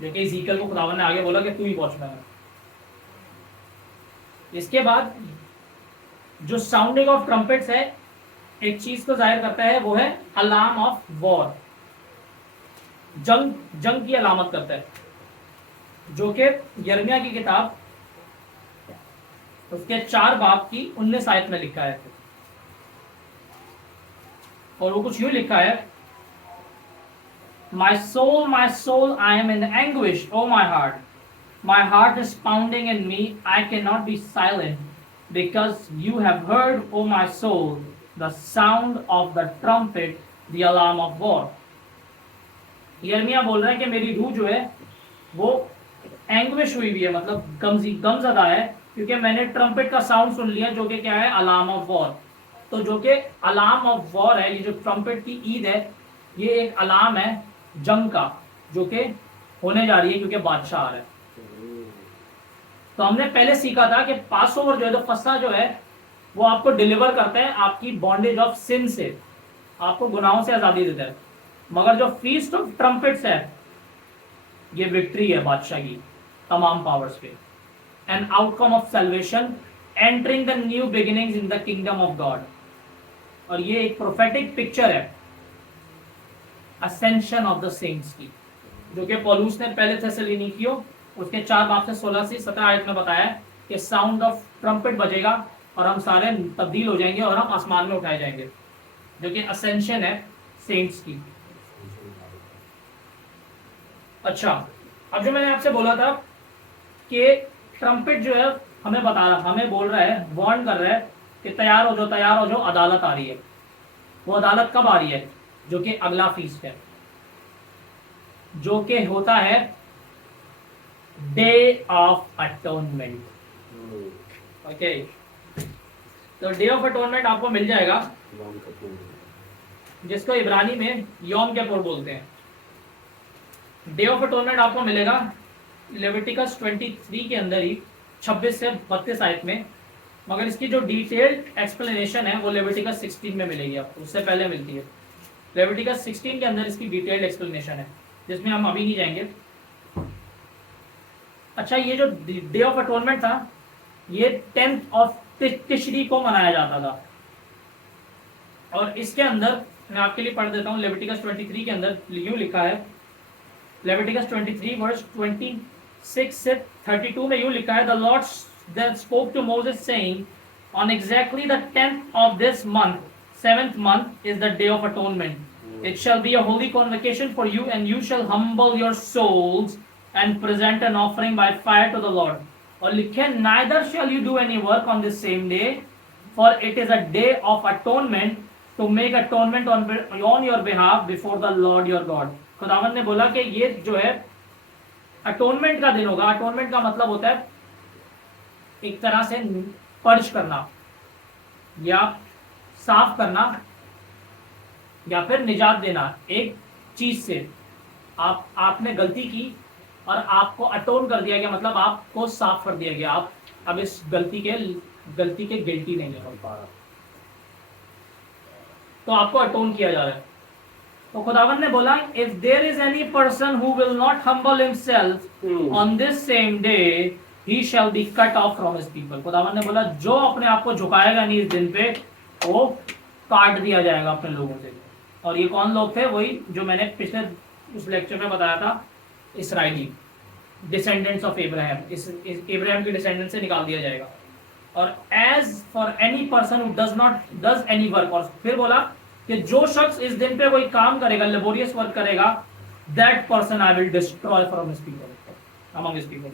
देखिए इज़ीकियल को खुदावन ने आगे बोला कि तू ही वॉचमैन है। इसके बाद जो साउंडिंग ऑफ ट्रम्पेट्स है एक चीज को जाहिर करता है, वो है अलार्म ऑफ वॉर, जंग की अलामत करता है, जो कि यिर्मयाह की किताब उसके 4 बाब की 19 आयत में लिखा है। और वो कुछ यूं लिखा है, my soul I am in anguish, oh my heart is pounding in me, I cannot be silent, because you have heard, oh my soul, the sound of the trumpet, the alarm of war। यिर्मयाह बोल रहे हैं कि मेरी रूह जो है वो एंग्विश हुई हुई है, मतलब गमज़दा है, क्योंकि मैंने ट्रम्पेट का साउंड सुन लिया, जो कि क्या है, अलार्म ऑफ वॉर। तो जो कि अलार्म ऑफ वॉर है, ये जो ट्रम्पेट की ईद है, ये एक अलार्म है जंग का, जो कि होने जा रही है क्योंकि बादशाह आ रहा है। तो हमने पहले सीखा था कि पास ओवर जो है, तो फसह जो है वो आपको डिलीवर करता है आपकी बॉन्डेज ऑफ सिन से, आपको गुनाहों से आज़ादी देता है। मगर जो फीस्ट ऑफ ट्रम्पेट्स है ये विक्ट्री है बादशाह की तमाम पावर्स पे, an outcome of salvation, entering the new beginnings in the kingdom of God. और ये एक प्रोफेटिक पिक्चर है असेंशन ऑफ द सेंट्स की, जो कि पौलुस ने पहले थेसलोनिकियों उसके 4 बाब से 16 से 17 आयत में बताया कि साउंड ऑफ ट्रम्पेट बजेगा और हम सारे तब्दील हो जाएंगे और हम आसमान में उठाए जाएंगे, जो कि असेंशन है सेंट्स की। अच्छा, अब जो मैंने आपसे बोला था कि ट्रम्पेट जो है हमें बता रहा, हमें बोल रहा है, वार्न कर रहा है कि तैयार हो जाओ, अदालत आ रही है। वो अदालत कब आ रही है? जो कि अगला फीस्ट है, जो कि होता है डे ऑफ अटोनमेंट। ओके, तो डे ऑफ अटोनमेंट आपको मिल जाएगा, जिसको इब्रानी में यौम किपुर बोलते हैं। डे ऑफ अटोनमेंट आपको मिलेगा लेविटिकस 23 के अंदर ही 26 से 32 आयत में, मगर इसकी जो डिटेल्ड एक्सप्लेनेशन है वो लेविटिकस 16 में मिलेगी आपको, उससे पहले मिलती है। लेविटिकस 16 के अंदर इसकी डिटेल्ड एक्सप्लेनेशन है, जिसमें हम अभी नहीं जाएंगे। अच्छा, ये जो डे ऑफ अटोनमेंट था ये 10th ऑफ तिशरी को मनाया जाता था, और इसके अंदर मैं आपके लिए पढ़ देता हूँ। लेविटिकस 23 के अंदर यूं लिखा है, लेविटिकस 23 वर्स 26 से 32 में यूं लिखा है, the Lord then spoke to Moses saying, on exactly the 10th of this month, 7th month is the day of atonement. It shall be a holy convocation for you, and you shall humble your souls and present an offering by fire to the Lord. और लिखे, neither shall you do any work on this same day, for it is a day of atonement, to make atonement on your behalf before the Lord your God. खुदावन ने बोला कि ये जो है atonement का दिन होगा. अटोनमेंट का मतलब होता है एक तरह से पर्ज करना या साफ करना या फिर निजात देना एक चीज से. आपने गलती की और आपको अटोन कर दिया गया, मतलब आपको साफ कर दिया गया. आप अब इस गलती के गिल्टी नहीं हो पा रहा, तो आपको अटोन किया जा रहा है. तो खुदावन ने बोला, if there is any person who will not humble himself on this same day, he shall be cut off from his people. खुदावन ने बोला, जो अपने आप को झुकाएगा नहीं इस दिन पे, वो काट दिया जाएगा अपने लोगों से. और ये कौन लोग थे? वही जो मैंने पिछले उस लेक्चर में बताया था, इसराइली डिसेंडेंट्स ऑफ इब्राहिम. इस इब्राहिम के डिसेंडेंट से निकाल दिया जाएगा. और as for any person who does any work, और फिर बोला कि जो शख्स इस दिन पे कोई काम करेगा, लेबोरियस वर्क करेगा, that person I will destroy from his people, among his people.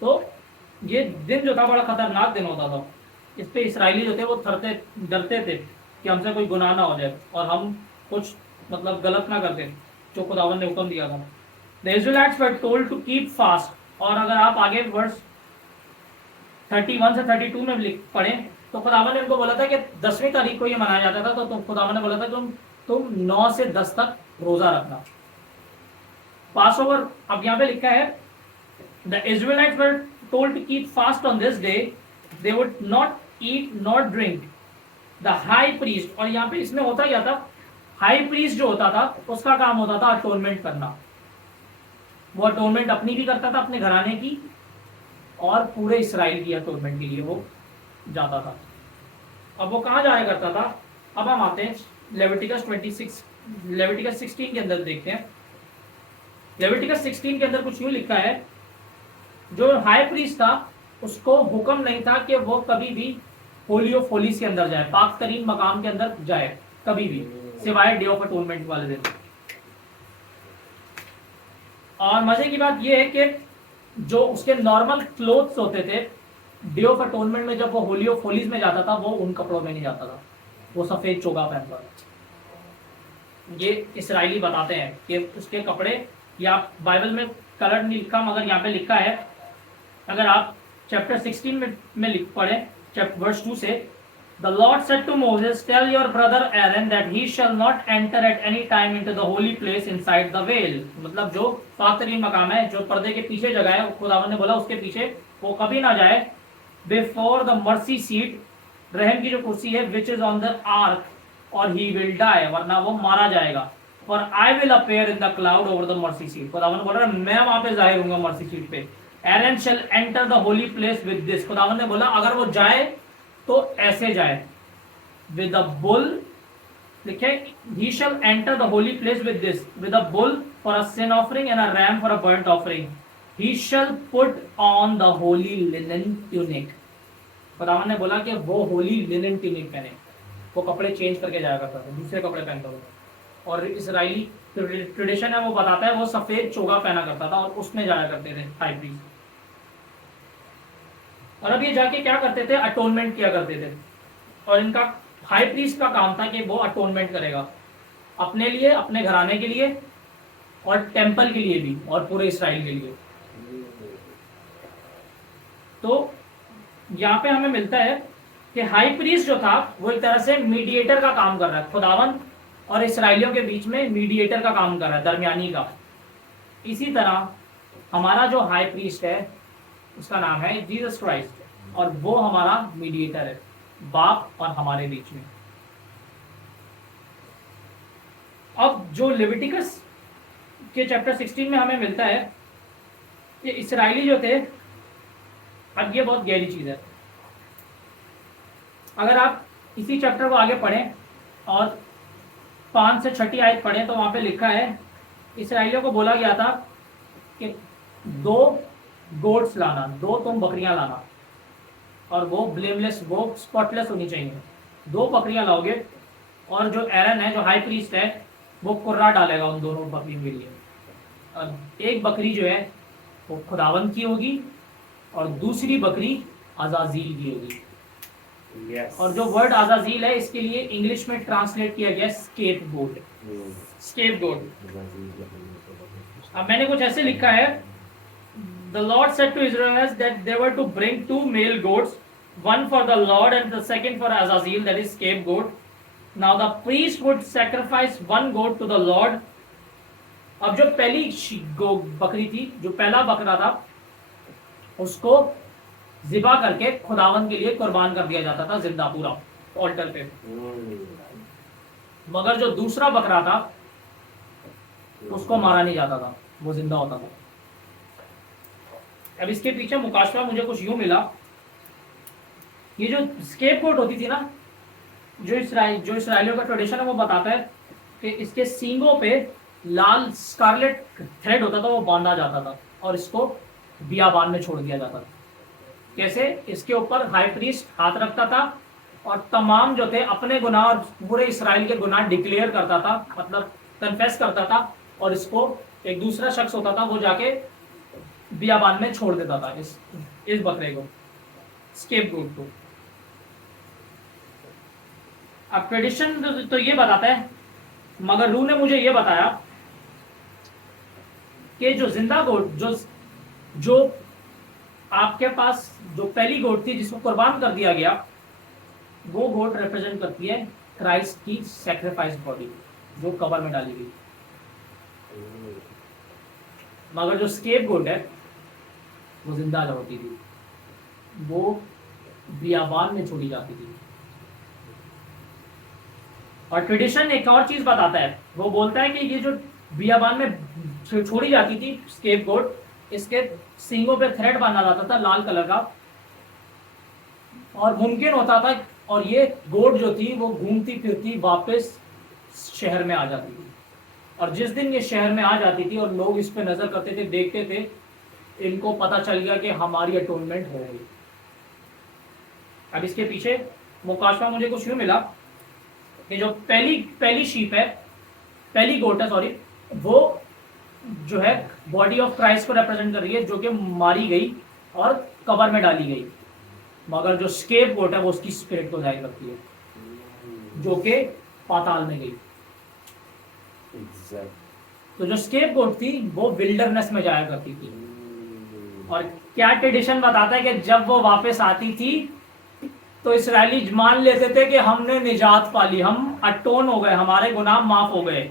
तो ये दिन जो था बड़ा खतरनाक दिन होता था. इस पे इसराइली जो थे वो डरते थे कि हमसे कोई गुनाह ना हो जाए और हम कुछ मतलब गलत ना करते जो खुदावन ने हुक्म दिया था. The Israelites were told to keep fast. और अगर आप आगे वर्स 31 से 32 में पढ़ें तो खुदावन ने उनको बोला था कि 10वीं तारीख को ये मनाया जाता था. तो खुदावन ने बोला था तुम 9 से 10 तक रोजा रखना. पास ओवर अब यहाँ पे लिखा है, the Israelites were told to keep fast on this day. They would not eat nor drink. The high priest, और यहाँ पे इसमें होता क्या था, हाई प्रीस्ट जो होता था उसका काम होता था अटोनमेंट करना. वो अटोनमेंट अपनी भी करता था, अपने घराने की और पूरे इसराइल की अटोनमेंट के लिए वो जाता था. अब वो कहाँ जाया करता था? अब हम आते हैं लेविटिकस 16 के अंदर देखते हैं. लेविटिकस 16 के अंदर कुछ यूं लिखा है, जो हाई प्रीस्ट था उसको हुक्म नहीं था कि वो कभी भी होली ऑफ होलीज के अंदर जाए, पाक तरीन मकाम के अंदर जाए कभी भी, सिवाय डे ऑफ अटोनमेंट वाले दिन. और मजे की बात यह है कि जो उसके नॉर्मल क्लोथ्स होते थे, डे ऑफ अटोनमेंट में जब वो होली ऑफ होलीज में जाता था वो उन कपड़ों में नहीं जाता था, वो सफेद चोगा पहनता था. ये इसराइली बताते हैं कि उसके कपड़े, या बाइबल में कलर नहीं लिखा मगर यहाँ पे लिखा है, अगर आप चैप्टर 16 में लिख पढ़े वर्स 2 से, The Lord said to Moses, tell your brother Aaron that he shall not enter at any time into the holy place inside the veil. मतलब जो पाक-तरीन मकाम है, जो पर्दे के पीछे जगह है, खुदावन ने बोला उसके पीछे वो कभी ना जाए. Before the mercy seat, रहम की जो कुर्सी है, which is on the ark, और he will die, वरना वो मारा जाएगा. For I will appear in the cloud over the mercy seat. खुदावन ने बोला मैं वहां पे जाहिर होऊंगा मर्सी सीट पे. Aaron shall enter the holy place with this. खुदावन ने बोला अगर वो जाए तो ऐसे जाए, with a bull, लिखे, he shall enter the holy place with this, with a bull for a sin offering and a ram for a burnt offering. He shall put on the holy linen tunic. खुदावन ने बोला कि वो Holi linen tunic पहने, वो कपड़े change करके जाया करता था, दूसरे कपड़े पहनता था. और इसराइली ट्रेडिशन है वो बताता है वो सफेद चोगा पहना करता था और उसमें जाया करते थे हाई प्रीस्ट. और अब ये जाके क्या करते थे, अटोनमेंट किया करते थे. और इनका हाई प्रीस्ट का काम था कि वो अटोनमेंट करेगा अपने लिए, अपने घराने के लिए और टेंपल के लिए भी और पूरे इसराइल के लिए. तो यहाँ पे हमें मिलता है कि हाई प्रीस्ट जो था वो एक तरह से मीडिएटर का काम कर रहा है, खुदावन और इसराइलियों के बीच में मीडिएटर का काम कर रहा है, दरमियानी का. इसी तरह हमारा जो हाई प्रीस्ट है उसका नाम है जीसस क्राइस्ट, और वो हमारा मीडिएटर है बाप और हमारे बीच में. अब जो लेविटिकस के चैप्टर 16 में हमें मिलता है कि इसराइली जो थे, अब ये बहुत गहरी चीज है. अगर आप इसी चैप्टर को आगे पढ़ें और 5 से 6 आयत पढ़ें तो वहां पे लिखा है इसराइलियों को बोला गया था कि 2 गोट्स लाना, 2 तुम बकरियां लाना, और वो ब्लेमलेस, वो स्पॉटलेस होनी चाहिए। 2 बकरियां लाओगे, और जो एरन है, जो हाई प्रीस्ट है, वो कुर्रा डालेगा उन दोनों बकरियों के लिए। और एक बकरी जो है वो खुदावंत की होगी, और दूसरी बकरी अजाजील की होगी। और जो वर्ड अजाजील है, इसके लिए इंग्लिश में ट्रांसलेट किया गया स्केप गोट। स्केप गोट। अब मैंने कुछ ऐसे लिखा है, The Lord said to Israelites that they were to bring 2 male goats, one for the Lord and the second for Azazel, that is scapegoat. Now the priest would sacrifice 1 goat to the Lord. अब जो पहली बकरी थी, जो पहला बकरा था, उसको ज़िबा करके खुदावन के लिए कुर्बान कर दिया जाता था, जिंदा पूरा ऑल्टर पे। मगर जो दूसरा बकरा था उसको मारा नहीं जाता था, वो जिंदा होता था। अब इसके पीछे मुकाशवा मुझे कुछ यूं मिला, ये जो स्केपगोट होती थी ना, जो इसराइलियों का ट्रेडिशन है, वो बताता है कि इसके सींगों पे लाल स्कारलेट थ्रेड होता था, वो बांधा जाता था और इसको बियाबान में छोड़ दिया जाता था। कैसे? इसके ऊपर हाई प्रीस्ट हाथ रखता था और तमाम जो थे अपने गुनाह और पूरे इसराइल के गुनाह डिक्लेयर करता था, मतलब कन्फेस करता था, और इसको एक दूसरा शख्स होता था, वो जाके बियाबान में छोड़ देता था इस बकरे को, स्केपगोट को। अब ट्रेडिशन तो ये बताता है, मगर रू ने मुझे ये बताया कि जो जिंदा गोट, जो आपके पास जो पहली गोट थी जिसको कुर्बान कर दिया गया, वो गोट रिप्रेजेंट करती है क्राइस्ट की सैक्रिफाइस बॉडी, जो कबर में डाली गई। मगर जो स्केपगोट है वो जिंदा होती थी, वो बियाबान में छोड़ी जाती थी। और ट्रेडिशन एक और चीज बताता है, वो बोलता है कि ये जो बियाबान में छोड़ी जाती थी स्केपगोट, इसके सींगों पे थ्रेड बांधा जाता था लाल कलर का, और मुमकिन होता था, और ये गोट जो थी वो घूमती फिरती वापस शहर में आ जाती थी। और जिस दिन ये शहर में आ जाती थी और लोग इस पे नजर करते थे, देखते थे, इनको पता चल गया कि हमारी अटोनमेंट हो गई। अब इसके पीछे मुकाशवा मुझे कुछ यूं मिला कि जो पहली शीप है, पहली गोट है, सॉरी, वो जो है बॉडी ऑफ क्राइस्ट को रिप्रेजेंट कर रही है, जो कि मारी गई और कब्र में डाली गई। मगर जो स्केप गोट है वो उसकी स्पिरिट को जाहिर करती है, जो कि पाताल में गई। तो जो स्केप गोट थी वो विल्डरनेस में जाया करती थी। और क्या ट्रेडिशन बताता है कि जब वो वापस आती थी तो इसराइली मान लेते थे कि हमने निजात पा ली, हम अटोन हो गए, हमारे गुनाह माफ हो गए।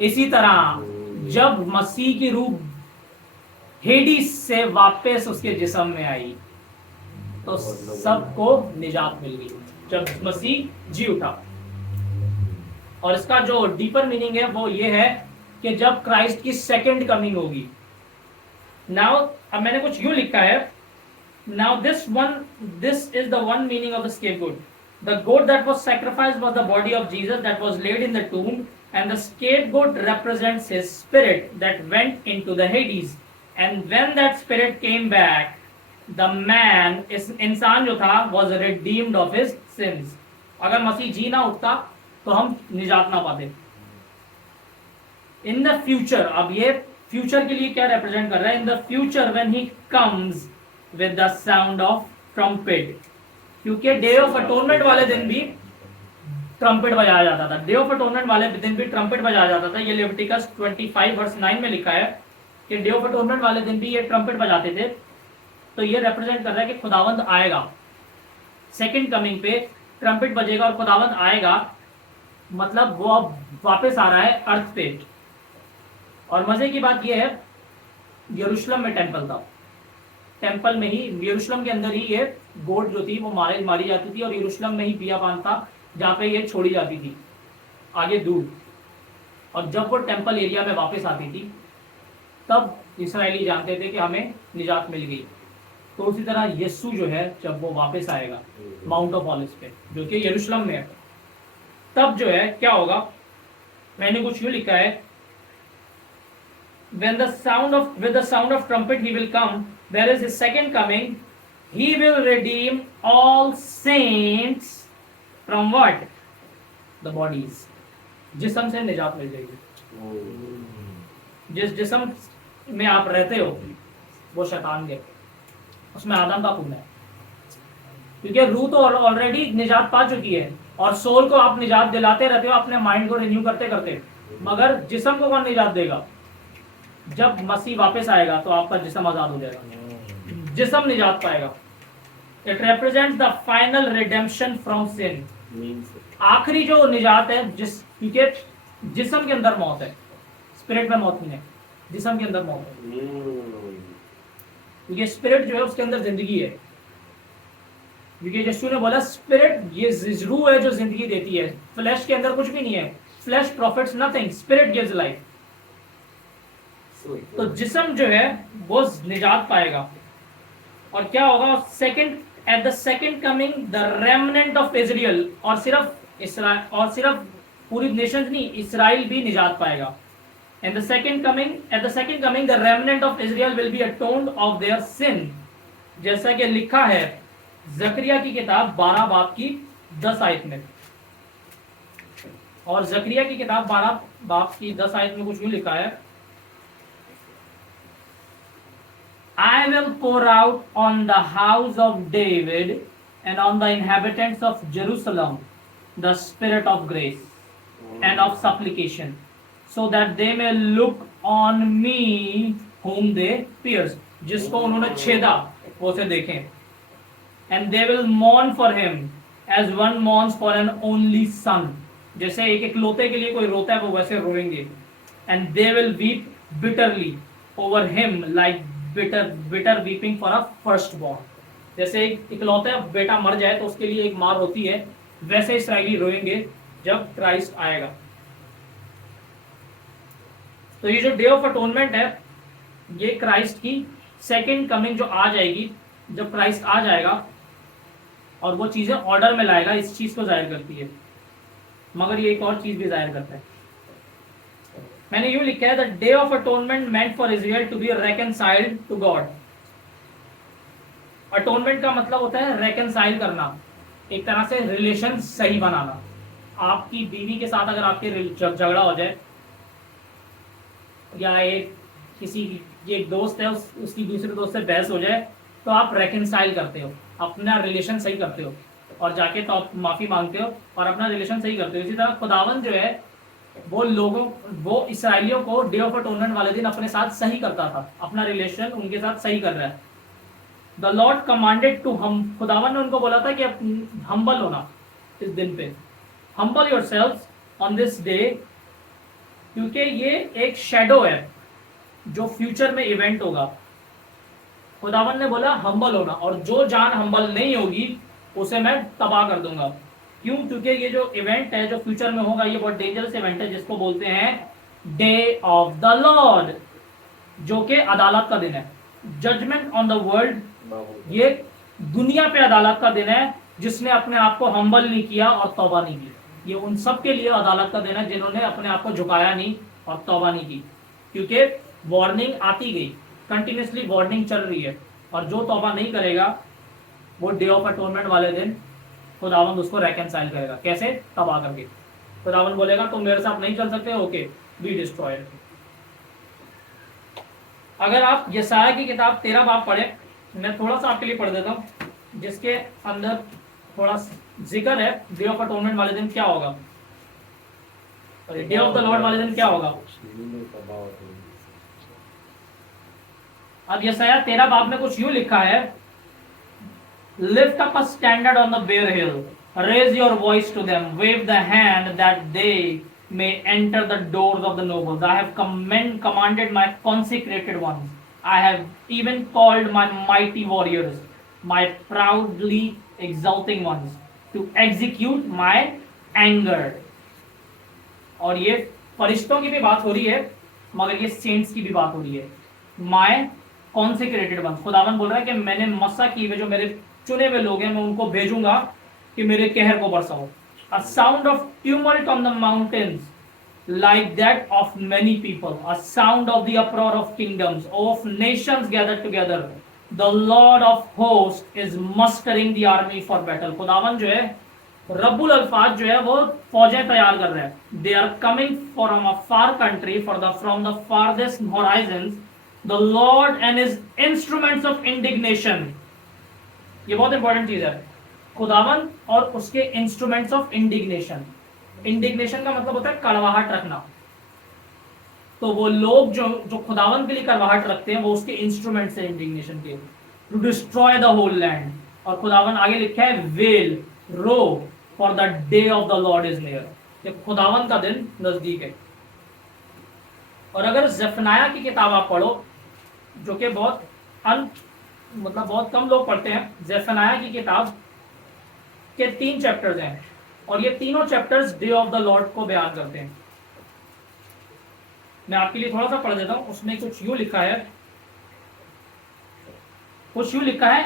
इसी तरह जब मसीह की रूह हेडिस से वापस उसके जिस्म में आई तो सबको निजात मिल गई, जब मसीह जी उठा। और इसका जो डीपर मीनिंग है वो ये है कि जब क्राइस्ट की सेकंड कमिंग होगी। नाउ अब मैंने कुछ यूं लिखा है, now this is the one meaning of the scapegoat. The goat that was sacrificed was the body of Jesus that was laid in the tomb, and the scapegoat represents his spirit that went into the Hades. And when that spirit came back, the man, इंसान जो था, was redeemed of his sins. अगर मसीह जी ना उठता तो हम निजात ना पाते। In the future, अब ये फ्यूचर के लिए क्या रिप्रेजेंट कर रहा है? In the future when he comes with the sound of trumpet, क्योंकि डे ऑफ अटोनमेंट वाले दिन भी ट्रम्पेट बजाया जाता था। डे ऑफ अटोनमेंट वाले दिन भी ट्रम्पेट बजाया जाता था। ये लेविटिकस 25 वर्स 9 में लिखा है कि डे ऑफ अटोनमेंट वाले दिन भी ये ट्रम्पेट बजाते थे। तो ये रिप्रेजेंट कर रहा है कि खुदावंद आएगा, सेकंड कमिंग पे ट्रम्पेट बजेगा और खुदावंद आएगा, मतलब वो अब वापस आ रहा है अर्थ पे। और मजे की बात ये है, यरूशलेम में टेंपल था, टेंपल में ही, यरूशलेम के अंदर ही ये गोट जो थी वो मारी जाती थी, और यरूशलेम में ही बियाबान था जहाँ पे ये छोड़ी जाती थी आगे दूर। और जब वो टेंपल एरिया में वापस आती थी तब इसराइली जानते थे कि हमें निजात मिल गई। तो उसी तरह यीशु जो है जब वो वापस आएगा माउंट ऑफ ऑलिव्स पे, जो कि यरूशलेम में है, तब जो है क्या होगा, मैंने कुछ यूँ लिखा है when the sound of with the sound of trumpet he will come. There is his second coming. He will redeem all saints from what? The bodies. जिस्म से निजात मिल जाएगी. जिस जिस्म में आप रहते हो वो शैतान के, उसमें आदम का खून है, क्योंकि रूह तो ऑलरेडी निजात पा चुकी है और सोल को आप निजात दिलाते रहते हो अपने माइंड को रिन्यू करते करते, मगर जिस्म को कौन निजात देगा? जब मसीह वापस आएगा तो आपका जिस्म आजाद हो जाएगा, जिस्म निजात पाएगा. It represents the final redemption from sin. आखिरी जो निजात है, क्योंकि जिस्म के अंदर मौत है, स्पिरिट में मौत नहीं है, जिस्म के अंदर मौत है. क्योंकि स्पिरिट जो है उसके अंदर जिंदगी है, क्योंकि यीशु ने बोला स्पिरिट ये रूह है जो जिंदगी देती है, फ्लैश के अंदर कुछ भी नहीं है. Flash profits nothing, spirit gives life. तो जिस्म जो है वो निजात पाएगा. और क्या होगा? Second at the second coming the remnant of Israel, और सिर्फ पूरी नेशंस नहीं, इस्राइल भी निजात पाएगा. And the second coming at the second coming the remnant of Israel will be atoned of their sin, जैसा कि लिखा है जकरिया की किताब 12 बाब की 10 आयत में. और जकरिया की किताब 12 बाब की 10 आयत में कुछ यूं लिखा है, I will pour out on the house of David and on the inhabitants of Jerusalem the spirit of grace and of supplication, so that they may look on me whom they pierced. जिसको उन्होंने छेदा वो उसे देखें. And they will mourn for him as one mourns for an only son. जैसे एक इकलौते के लिए कोई रोता है वो वैसे रोएंगे. And they will weep bitterly over him like bitter weeping for a firstborn. जैसे एक इकलौता बेटा मर जाए तो उसके लिए एक मार होती है, वैसे इस्राएली रोएंगे जब क्राइस्ट आएगा. तो ये जो डे ऑफ अटोनमेंट है ये क्राइस्ट की सेकंड कमिंग जो आ जाएगी, जब क्राइस्ट आ जाएगा और वो चीजें ऑर्डर में लाएगा, इस चीज को जाहिर करती है. मगर ये एक और चीज भी जाहिर करता है. मैंने यूं लिखा है the day of atonement meant for Israel to be reconciled to God. Atonement का मतलब होता है रेकनसाइल करना, एक तरह से रिलेशन सही बनाना. आपकी बीवी के साथ अगर आपके झगड़ा हो जाए, या एक दोस्त है उसकी दूसरे दोस्त से बहस हो जाए, तो आप रेकनसाइल करते हो, अपना रिलेशन सही करते हो और जाके तो आप माफी मांगते हो और अपना रिलेशन सही करते हो. इसी तरह खुदावन जो है वो इसराइलियों को डे ऑफ अटोनमेंट वाले दिन अपने साथ सही करता था, अपना रिलेशन उनके साथ सही कर रहा है. द लॉर्ड कमांडेड टू खुदावन ने उनको बोला था कि हम्बल होना इस दिन पे. Humble yourselves on this day, क्योंकि ये एक शैडो है जो फ्यूचर में इवेंट होगा. खुदावन ने बोला हम्बल होना, और जो जान हम्बल नहीं होगी उसे मैं तबाह कर दूंगा. क्यों? क्योंकि ये जो इवेंट है जो फ्यूचर में होगा ये बहुत डेंजरस इवेंट है, जिसको बोलते हैं डे ऑफ द लॉर्ड, जो कि अदालत का दिन है. जजमेंट ऑन द वर्ल्ड, ये दुनिया पे अदालत का दिन है जिसने अपने आप को हम्बल नहीं किया और तौबा नहीं की. ये उन सब के लिए अदालत का दिन है जिन्होंने अपने आप को झुकाया नहीं और तौबा नहीं की. क्योंकि वार्निंग आती गई, कंटिन्यूसली वार्निंग चल रही है, और जो तौबा नहीं करेगा वो डे ऑफ अटोनमेंट वाले दिन खुदावंद उसको रेकनसाइल करेगा. कैसे? तबाह करके. खुदावंद बोलेगा तुम मेरे साथ नहीं चल सकते, ओके बी डिस्ट्रॉयड. अगर आप यशाया की किताब 13 बाब पढ़े, मैं थोड़ा सा आपके लिए पढ़ देता हूँ, जिसके अंदर थोड़ा जिक्र है डे ऑफ अटोनमेंट वाले दिन क्या होगा, डे ऑफ द लॉर्ड वाले दिन क्या होगा. अब यशाया 13 बाब में कुछ यूं लिखा है, lift up a standard on the bare hill, raise your voice to them, wave the hand that they may enter the doors of the nobles. I have commanded my consecrated ones, I have even called my mighty warriors, my proudly exulting ones, to execute my anger. और ये फरिश्तों की भी बात हो रही है, मगर ये सेंट्स की भी बात हो रही है. my consecrated ones, खुदावन बोल रहा है कि मैंने मसा की हुए जो मेरे चुने हुए लोग हैं मैं उनको भेजूंगा कि मेरे कहर को बरसाओ. A sound of tumult on the mountains, like that of many people, a sound of the uproar of kingdoms, of nations gathered together. The Lord of hosts is mustering the army for battle. खुदावन जो है रब्बुल अल्फाज जो है वो फौजें तैयार कर रहे हैं. They are coming from a far country, from the farthest horizons. The Lord and his instruments of indignation. ये बहुत इंपॉर्टेंट चीज है. खुदावन और उसके इंस्ट्रूमेंट्स ऑफ इंडिग्नेशन. इंडिग्नेशन का मतलब होता है कड़वाहट रखना. तो वो लोग जो खुदावन के लिए कड़वाहट रखते हैं वो उसके इंस्ट्रूमेंट्स है इंडिग्नेशन के. To destroy the whole land. और खुदावन आगे लिखा है वेल रो for the day of the lord is near. ये खुदावन का दिन नजदीक है. और अगर जफनाया की किताब आप पढ़ो, जो कि बहुत बहुत कम लोग पढ़ते हैं, जफनाया की किताब के 3 चैप्टर्स हैं और ये तीनों chapters day of the Lord को बयान करते हैं. मैं आपके लिए थोड़ा सा पढ़ देता हूं. उसमें कुछ यूं लिखा है,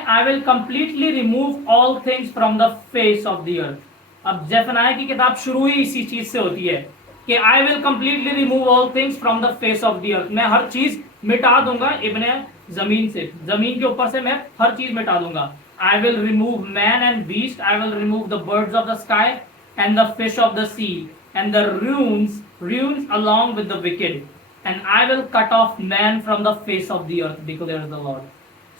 I will completely remove all things from the face of the earth. अब जफनाया की किताब शुरू ही इसी चीज से होती है कि I will completely remove all things from the face of the earth. मैं हर चीज मिटा दूंगा इब्ने जमीन से, जमीन के ऊपर से मैं हर चीज मिटा दूंगा. I will remove man and beast, I will remove the birds of the sky and the fish of the sea and the ruins along with the wicked, and I will cut off man from the face of the earth, declares the Lord.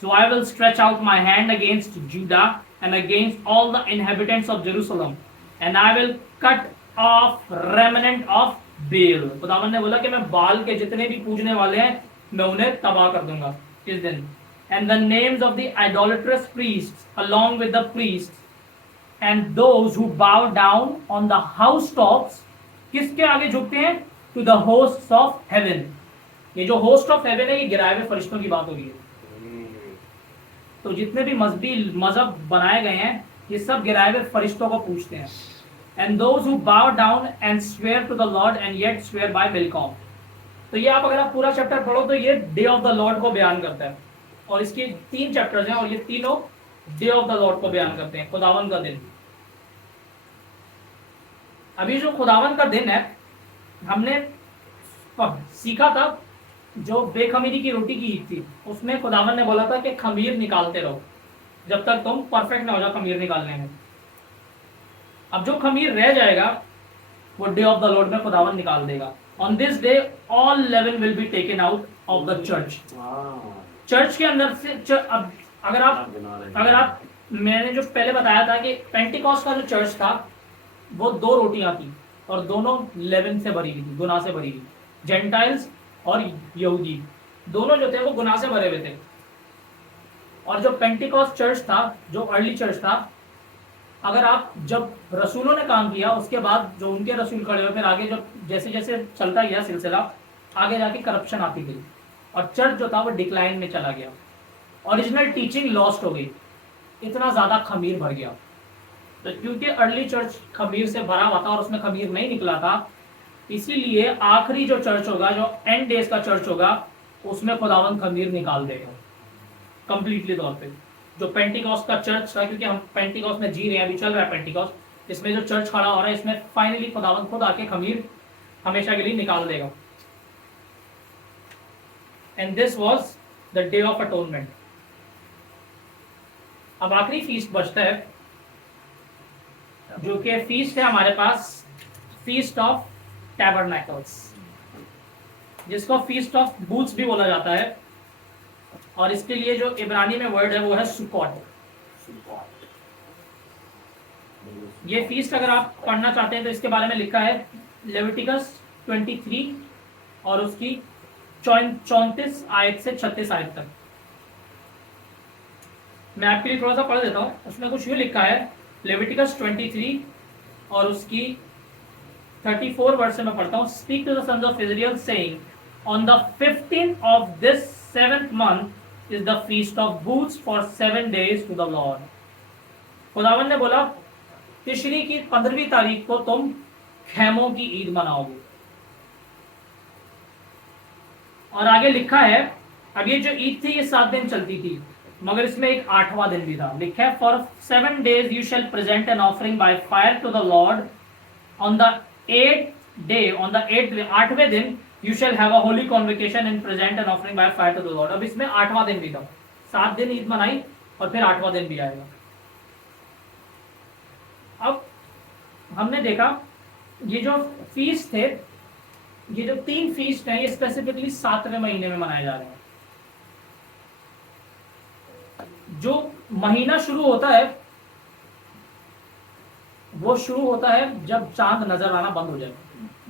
So I will stretch out my hand against Judah and against all the inhabitants of Jerusalem, and I will cut off remnant of Baal. खुदावन ने बोला कि मैं बाल के जितने भी पूजने वाले हैं मैं उन्हें तबाह कर दूंगा इस दिन. And the names of the idolatrous priests along with the priests and those who bow down on the housetops, किसके आगे झुकते हैं? To the hosts of heaven. ये जो host of heaven है ये गिराए हुए फरिश्तों की बात हो रही है. तो जितने भी मजहब बनाए गए हैं ये सब गिराए हुए फरिश्तों को पूछते हैं. And those who bow down and swear to the Lord and yet swear by Milcom. तो ये आप अगर आप पूरा चैप्टर पढ़ो तो ये डे ऑफ द लॉर्ड को बयान करता है और इसके 3 चैप्टर्स हैं और ये तीनों डे ऑफ द लॉर्ड को बयान करते हैं, खुदावन का दिन. अभी जो खुदावन का दिन है हमने सीखा था, जो बेखमीरी की रोटी की ईद थी उसमें खुदावन ने बोला था कि खमीर निकालते रहो जब तक तुम परफेक्ट ना हो जाओ खमीर निकालने में. अब जो खमीर रह जाएगा वो डे ऑफ द लॉर्ड में खुदावन निकाल देगा. On this day all leaven will be taken out of the church. Church के अंदर से अब अगर आप मैंने जो पहले बताया था कि पेंटिकॉस्ट का जो चर्च था वो 2 रोटियां थी और दोनों लेवन से भरी हुई थी, गुनाह से भरी हुई. जेंटाइल्स और यहूदी दोनों जो थे वो गुनाह से भरे हुए थे. और जो पेंटिकॉस्ट चर्च था, जो अर्ली चर्च था, अगर आप जब रसूलों ने काम किया उसके बाद जो उनके रसूल खड़े हुए फिर आगे जब जैसे जैसे चलता गया सिलसिला आगे जाके करप्शन आती गई और चर्च जो था वो डिक्लाइन में चला गया. ओरिजिनल टीचिंग लॉस्ट हो गई, इतना ज़्यादा खमीर भर गया. तो क्योंकि अर्ली चर्च खमीर से भरा हुआ था और उसमें खमीर नहीं निकला था, इसीलिए आखिरी जो चर्च होगा, जो एंड डेज का चर्च होगा, उसमें खुदावन खमीर निकाल देगा कंप्लीटली तौर पे. जो पेंटिकॉस्ट का चर्च था, क्योंकि हम पेंटिकॉस्ट में जी रहे हैं, अभी चल रहा है पेंटिकॉस्ट, इसमें जो चर्च खड़ा हो रहा है इसमें फाइनली खुदावन खुद आके खमीर हमेशा के लिए निकाल देगा. And this was the day of atonement. अब आखिरी फीस्ट बचता है जो कि फीस्ट है हमारे पास, फीस्ट ऑफ टैबरनैकल्स, जिसको फीस्ट ऑफ बूथ्स भी बोला जाता है. और इसके लिए जो इब्रानी में वर्ड है वो है सुकोट. ये फीस्ट अगर आप पढ़ना चाहते हैं तो इसके बारे में लिखा है लेविटिकस 23 और उसकी 34 आयत से 36 आयत तक. मैं आपके लिए थोड़ा सा पढ़ देता हूँ. उसमें कुछ यूँ लिखा है, लेविटिकस 23 और उसकी 34 वर्स से मैं पढ़ता हूँ. Speak to the sons of Israel saying, on the 15th of this 7th month is the feast of booths for 7 days to the lord. खुदावन ने बोला तिशरी की 15वीं तारीख को तुम खैमों की ईद मनाओगे. और आगे लिखा है, अब ये जो ईद थी ये 7 दिन चलती थी, मगर इसमें एक 8वां दिन भी था. लिखा है, for 7 days you shall present an offering by fire to the lord, on the 8th day on the 8th, 8वें दिन you shall have a holy convocation and present an offering by fire to the Lord. अब इसमें 8वां दिन भी था, 7 दिन ईद मनाई और फिर 8वां दिन भी आएगा। अब हमने देखा ये जो फीस्ट थे, ये जो 3 फीस्ट हैं, ये स्पेसिफिकली 7वें महीने में मनाए जा रहे हैं। जो महीना शुरू होता है वो शुरू होता है जब चांद नजर आना बंद हो जाए।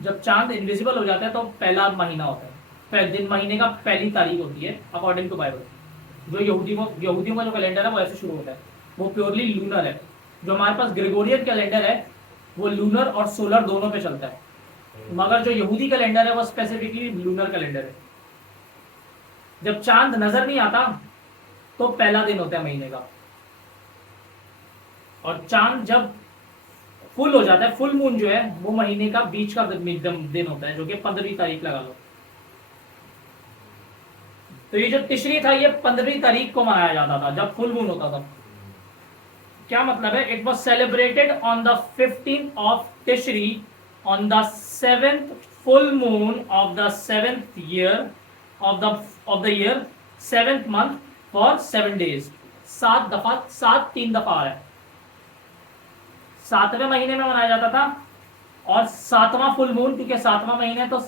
जब चांद इनविजिबल हो जाता है तो पहला महीना होता है, पहले दिन महीने का पहली तारीख होती है अकॉर्डिंग टू बाइबल। जो यहूदियों का जो कैलेंडर है वो ऐसे शुरू होता है, वो प्योरली लूनर है। जो हमारे पास ग्रेगोरियन कैलेंडर है वो लूनर और सोलर दोनों पे चलता है, मगर जो यहूदी कैलेंडर है वो स्पेसिफिकली लूनर कैलेंडर है। जब चांद नजर नहीं आता तो पहला दिन होता है महीने का, और चांद जब फुल हो जाता है, फुल मून जो है वो महीने का बीच का दिन होता है, जो कि 15वीं तारीख लगा लो। तो ये जो तिश्री था ये 15वीं तारीख को मनाया जाता था जब फुल मून होता था। क्या मतलब है? It was celebrated on the 15th of Tishri on the 7th full moon of the 7th year of the year 7th month for 7 days। 7 दफा, 7 3 दफा है। 7वें महीने में मनाया जाता था, और 7वां फुल मून, क्योंकि 7वां महीने तो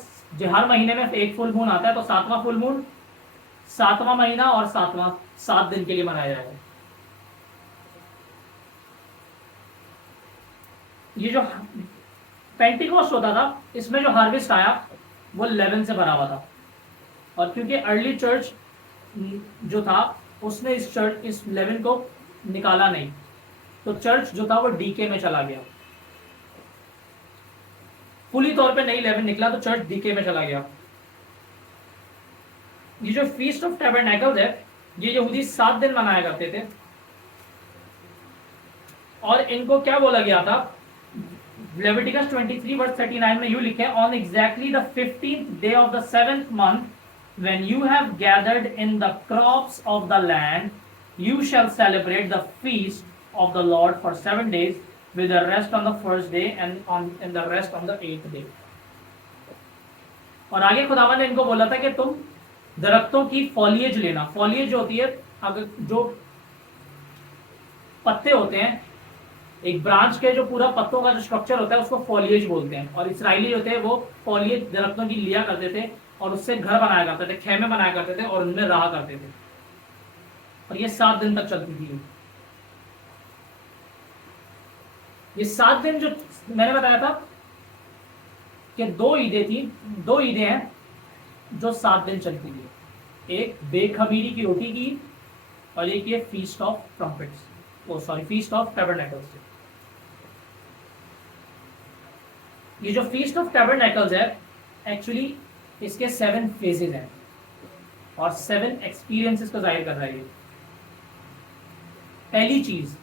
हर महीने में एक फुल मून आता है, तो 7वां फुल मून 7वां महीना और 7 दिन के लिए मनाया जाएगा। ये जो पेंटिकोस्ट होता था इसमें जो हार्वेस्ट आया वो 11 से भरा हुआ था, और क्योंकि अर्ली चर्च जो था उसने इस 11 को निकाला नहीं, तो चर्च जो था वो डीके में चला गया। पूरी तौर पे नहीं 11 निकला, तो चर्च डीके में चला गया। ये जो फीस्ट ऑफ टैबरनैकल्स है ये यहूदी 7 दिन मनाया करते थे, और इनको क्या बोला गया था? लेविटिकस 23:39 में यूं लिखे, on exactly the 15th day of the 7th month when you have gathered in the crops of the land you shall celebrate the feast of the Lord for 7 days, with the rest on the first day and the rest on the 8th day। और आगे खुदावन ने इनको बोला था कि तुम दरख्तों की फॉलिएज लेना। फॉलिएज जो होती है, अगर जो पत्ते होते हैं, एक ब्रांच के जो पूरा पत्तों का जो स्ट्रक्चर होता है उसको फॉलिएज बोलते हैं, और इसराइली होते हैं वो फॉलिएज दरख्तों की लिया करते थे और उससे घर बनाया करते थे, खेमे बनाया करते थे और उनमें रहा करते थे, और ये 7 दिन तक चलती थी। ये 7 दिन जो मैंने बताया था कि 2 ईदें थी, 2 ईदें हैं जो 7 दिन चलती थी। एक बेखमीरी की रोटी की, और एक ये feast of trumpets, feast of tabernacles. ये जो फीस्ट ऑफ टैबरनैकल्स है एक्चुअली इसके 7 फेजेस हैं और 7 एक्सपीरियंसेस को जाहिर कर रहा है ये। पहली चीज,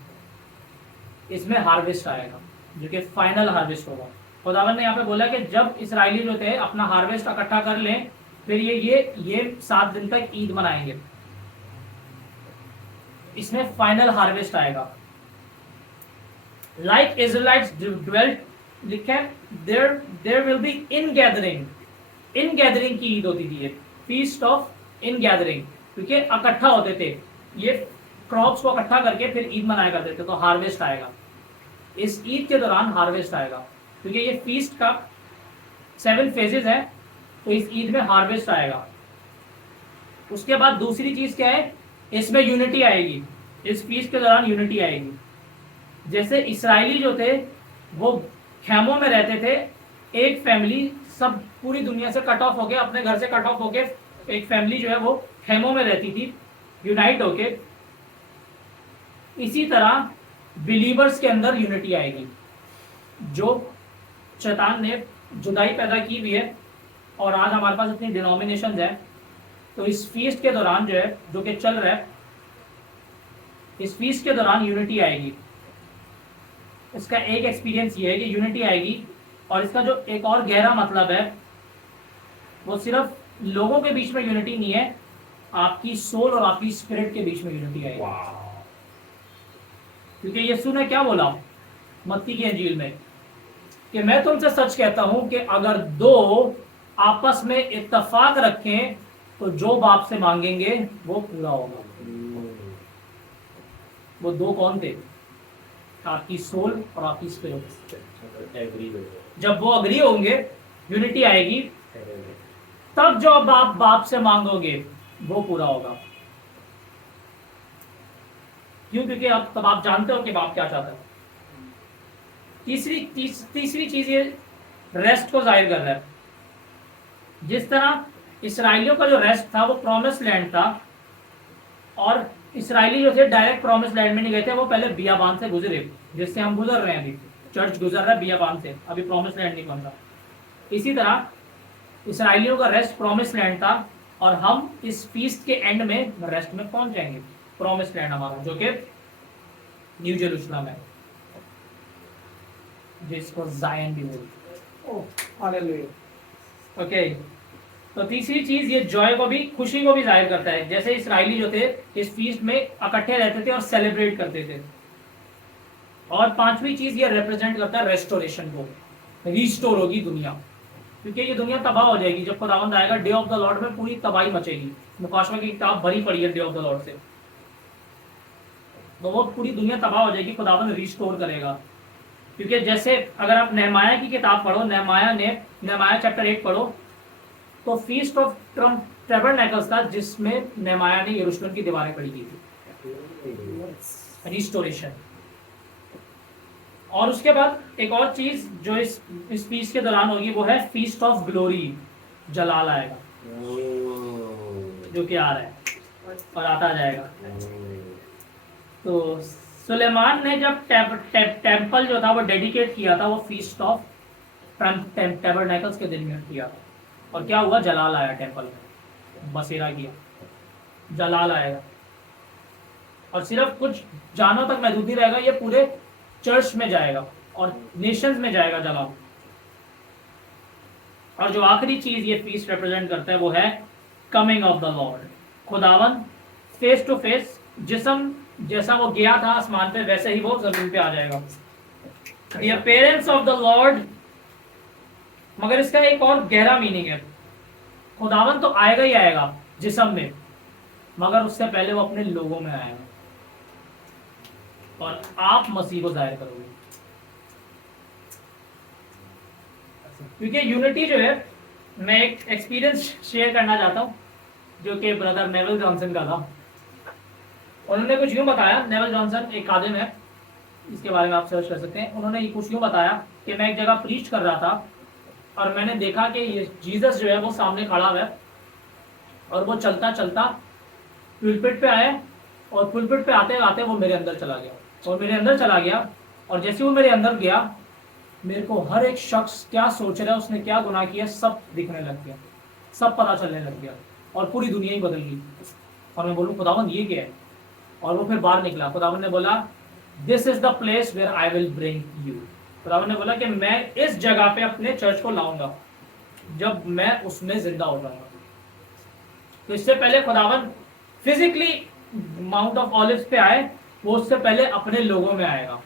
इसमें हार्वेस्ट आएगा जो कि फाइनल हार्वेस्ट होगा। खुदावन ने यहाँ पे बोला कि जब इसराइली जो थे अपना हार्वेस्ट इकट्ठा कर लें, फिर ये 7 दिन तक ईद मनाएंगे। इसमें फाइनल हार्वेस्ट आएगा। लाइक इजराइट्स ड्वेल्ट, लिखा there will be in gathering. In gathering की ईद होती थी ये, फीस्ट ऑफ इन गैदरिंग, क्योंकि इकट्ठा होते थे, ये क्रॉप्स को इकट्ठा करके फिर ईद मनाया करते थे। तो हार्वेस्ट आएगा, इस ईद के दौरान हार्वेस्ट आएगा, क्योंकि ये फीस्ट का 7 फेजेस है, तो इस ईद में हार्वेस्ट आएगा। उसके बाद दूसरी चीज क्या है, इसमें यूनिटी आएगी। इस फीस्ट के दौरान यूनिटी आएगी। जैसे इसराइली जो थे वो खेमों में रहते थे, एक फैमिली सब पूरी दुनिया से कट ऑफ होके, अपने घर से कट ऑफ होके एक फैमिली जो है वो खेमों में रहती थी यूनाइट होके। इसी तरह बिलीवर्स के अंदर यूनिटी आएगी। जो शैतान ने जुदाई पैदा की हुई है और आज हमारे पास इतनी डिनोमिनेशंस है, तो इस फीस्ट के दौरान जो है, जो कि चल रहा है, इस फीस्ट के दौरान यूनिटी आएगी। इसका एक एक्सपीरियंस ये है कि यूनिटी आएगी, और इसका जो एक और गहरा मतलब है वो सिर्फ लोगों के बीच में यूनिटी नहीं है, आपकी सोल और आपकी स्पिरिट के बीच में यूनिटी आएगी। क्योंकि यीशु ने क्या बोला मत्ती की अंजील में कि मैं तुमसे सच कहता हूं कि अगर दो आपस में इत्तेफाक रखें तो जो बाप से मांगेंगे वो पूरा होगा। वो दो कौन थे? आपकी सोल और आपकी स्पिरिट। जब वो अग्री होंगे, यूनिटी आएगी, तब जो आप बाप से मांगोगे वो पूरा होगा। क्यों? क्योंकि अब तब आप जानते हो कि बाप क्या चाहता है। तीसरी चीज ये रेस्ट को जाहिर कर रहा है। जिस तरह इसराइलियों का जो रेस्ट था वो प्रॉमिस लैंड था, और इसराइली जो थे डायरेक्ट प्रॉमिस लैंड में नहीं गए थे, वो पहले बियाबान से गुजरे, जिससे हम गुजर रहे हैं अभी। चर्च गुजर रहा है बियाबान से, अभी प्रॉमिस लैंड नहीं पहुंचा। इसी तरह इसराइलियों का रेस्ट प्रॉमिस लैंड था, और हम इस फीस्ट के एंड में रेस्ट में पहुंच जाएंगे। प्रॉमिस लैंड हमारा जो कि न्यू जेरूशलम है, जिसको जायन भी बोलते। ओके, तो तीसरी चीज ये जॉय को भी, खुशी को भी जाहिर करता है। जैसे इसराइली जो थे इस फीस्ट में इकट्ठे रहते थे और सेलिब्रेट करते थे। और पांचवी चीज ये रिप्रेजेंट करता है रेस्टोरेशन को, रिस्टोर होगी दुनिया, क्योंकि ये दुनिया तबाह हो जाएगी जब खुदावंद आएगा। डे ऑफ द लॉर्ड में पूरी तबाही मचेगी। मुकाशवा की किताब भरी पड़ी है डे ऑफ द लॉर्ड से, तो वो पूरी दुनिया तबाह हो जाएगी, खुदावंद रिस्टोर करेगा। क्योंकि जैसे अगर आप नेहमाया की किताब पढ़ो, नेहमाया चैप्टर 8 पढ़ो, तो फीस्ट ऑफ टैबरनेकल्स था जिसमें नेहमाया ने यरूशलेम की दीवारें खड़ी की थी। रिस्टोरेशन। और उसके बाद एक और चीज जो इस फीस्ट के दौरान होगी वो है फीस्ट ऑफ ग्लोरी। जलाल आएगा जो कि आ रहा है और आता जाएगा। तो सुलेमान ने जब टेम्पल जो था वो डेडिकेट किया था, वो फीस्ट ऑफ टैबरनेकल्स के दिन में किया था। और क्या हुआ? जलाल आया टेम्पल में, बसेरा किया, जलाल आएगा। और सिर्फ कुछ जानों तक महदूद नहीं रहेगा, ये पूरे चर्च में जाएगा और नेशंस में जाएगा जलाल। और जो आखिरी चीज ये फीस्ट रिप्रेजेंट करता है वो है कमिंग ऑफ द लॉर्ड। खुदावन फेस टू फेस, जिस्म जैसा वो गया था आसमान पे वैसे ही वो जमीन पे आ जाएगा। The appearance of the Lord. मगर इसका एक और गहरा मीनिंग है। खुदावन तो आएगा ही आएगा जिस्म में, मगर उससे पहले वो अपने लोगों में आएगा और आप मसीह को जाहिर करोगे। क्योंकि यूनिटी जो है, मैं एक एक्सपीरियंस शेयर करना चाहता हूँ जो कि ब्रदर नेवल जॉनसन का था। उन्होंने कुछ यूँ बताया, नेवल जॉनसन एक खादिम है, इसके बारे में आप सर्च कर सकते हैं। उन्होंने कुछ यूँ बताया कि मैं एक जगह प्रीच कर रहा था और मैंने देखा कि ये जीसस जो है वो सामने खड़ा हुआ है, और वो चलता चलता पुलपिट पे आए, और पुलपिट पे आते आते वो मेरे अंदर चला गया, और मेरे अंदर चला गया। और जैसे वो मेरे अंदर गया, मेरे को हर एक शख्स क्या सोच रहा है, उसने क्या गुनाह किया, सब दिखने लग गया, सब पता चलने लग गया, और पूरी दुनिया ही बदल गई। और मैं बोलूँ खुदावंद ये क्या है? और वो फिर बाहर निकला। खुदावंद ने बोला this is the place where I will bring you. खुदावंद ने बोला कि मैं इस जगह पे अपने चर्च को लाऊंगा जब मैं उसमें जिंदा हो जाऊंगा। तो इससे पहले खुदावंद फिजिकली माउंट ऑफ ऑलिव्स पे आए, वो उससे पहले अपने लोगों में आएगा।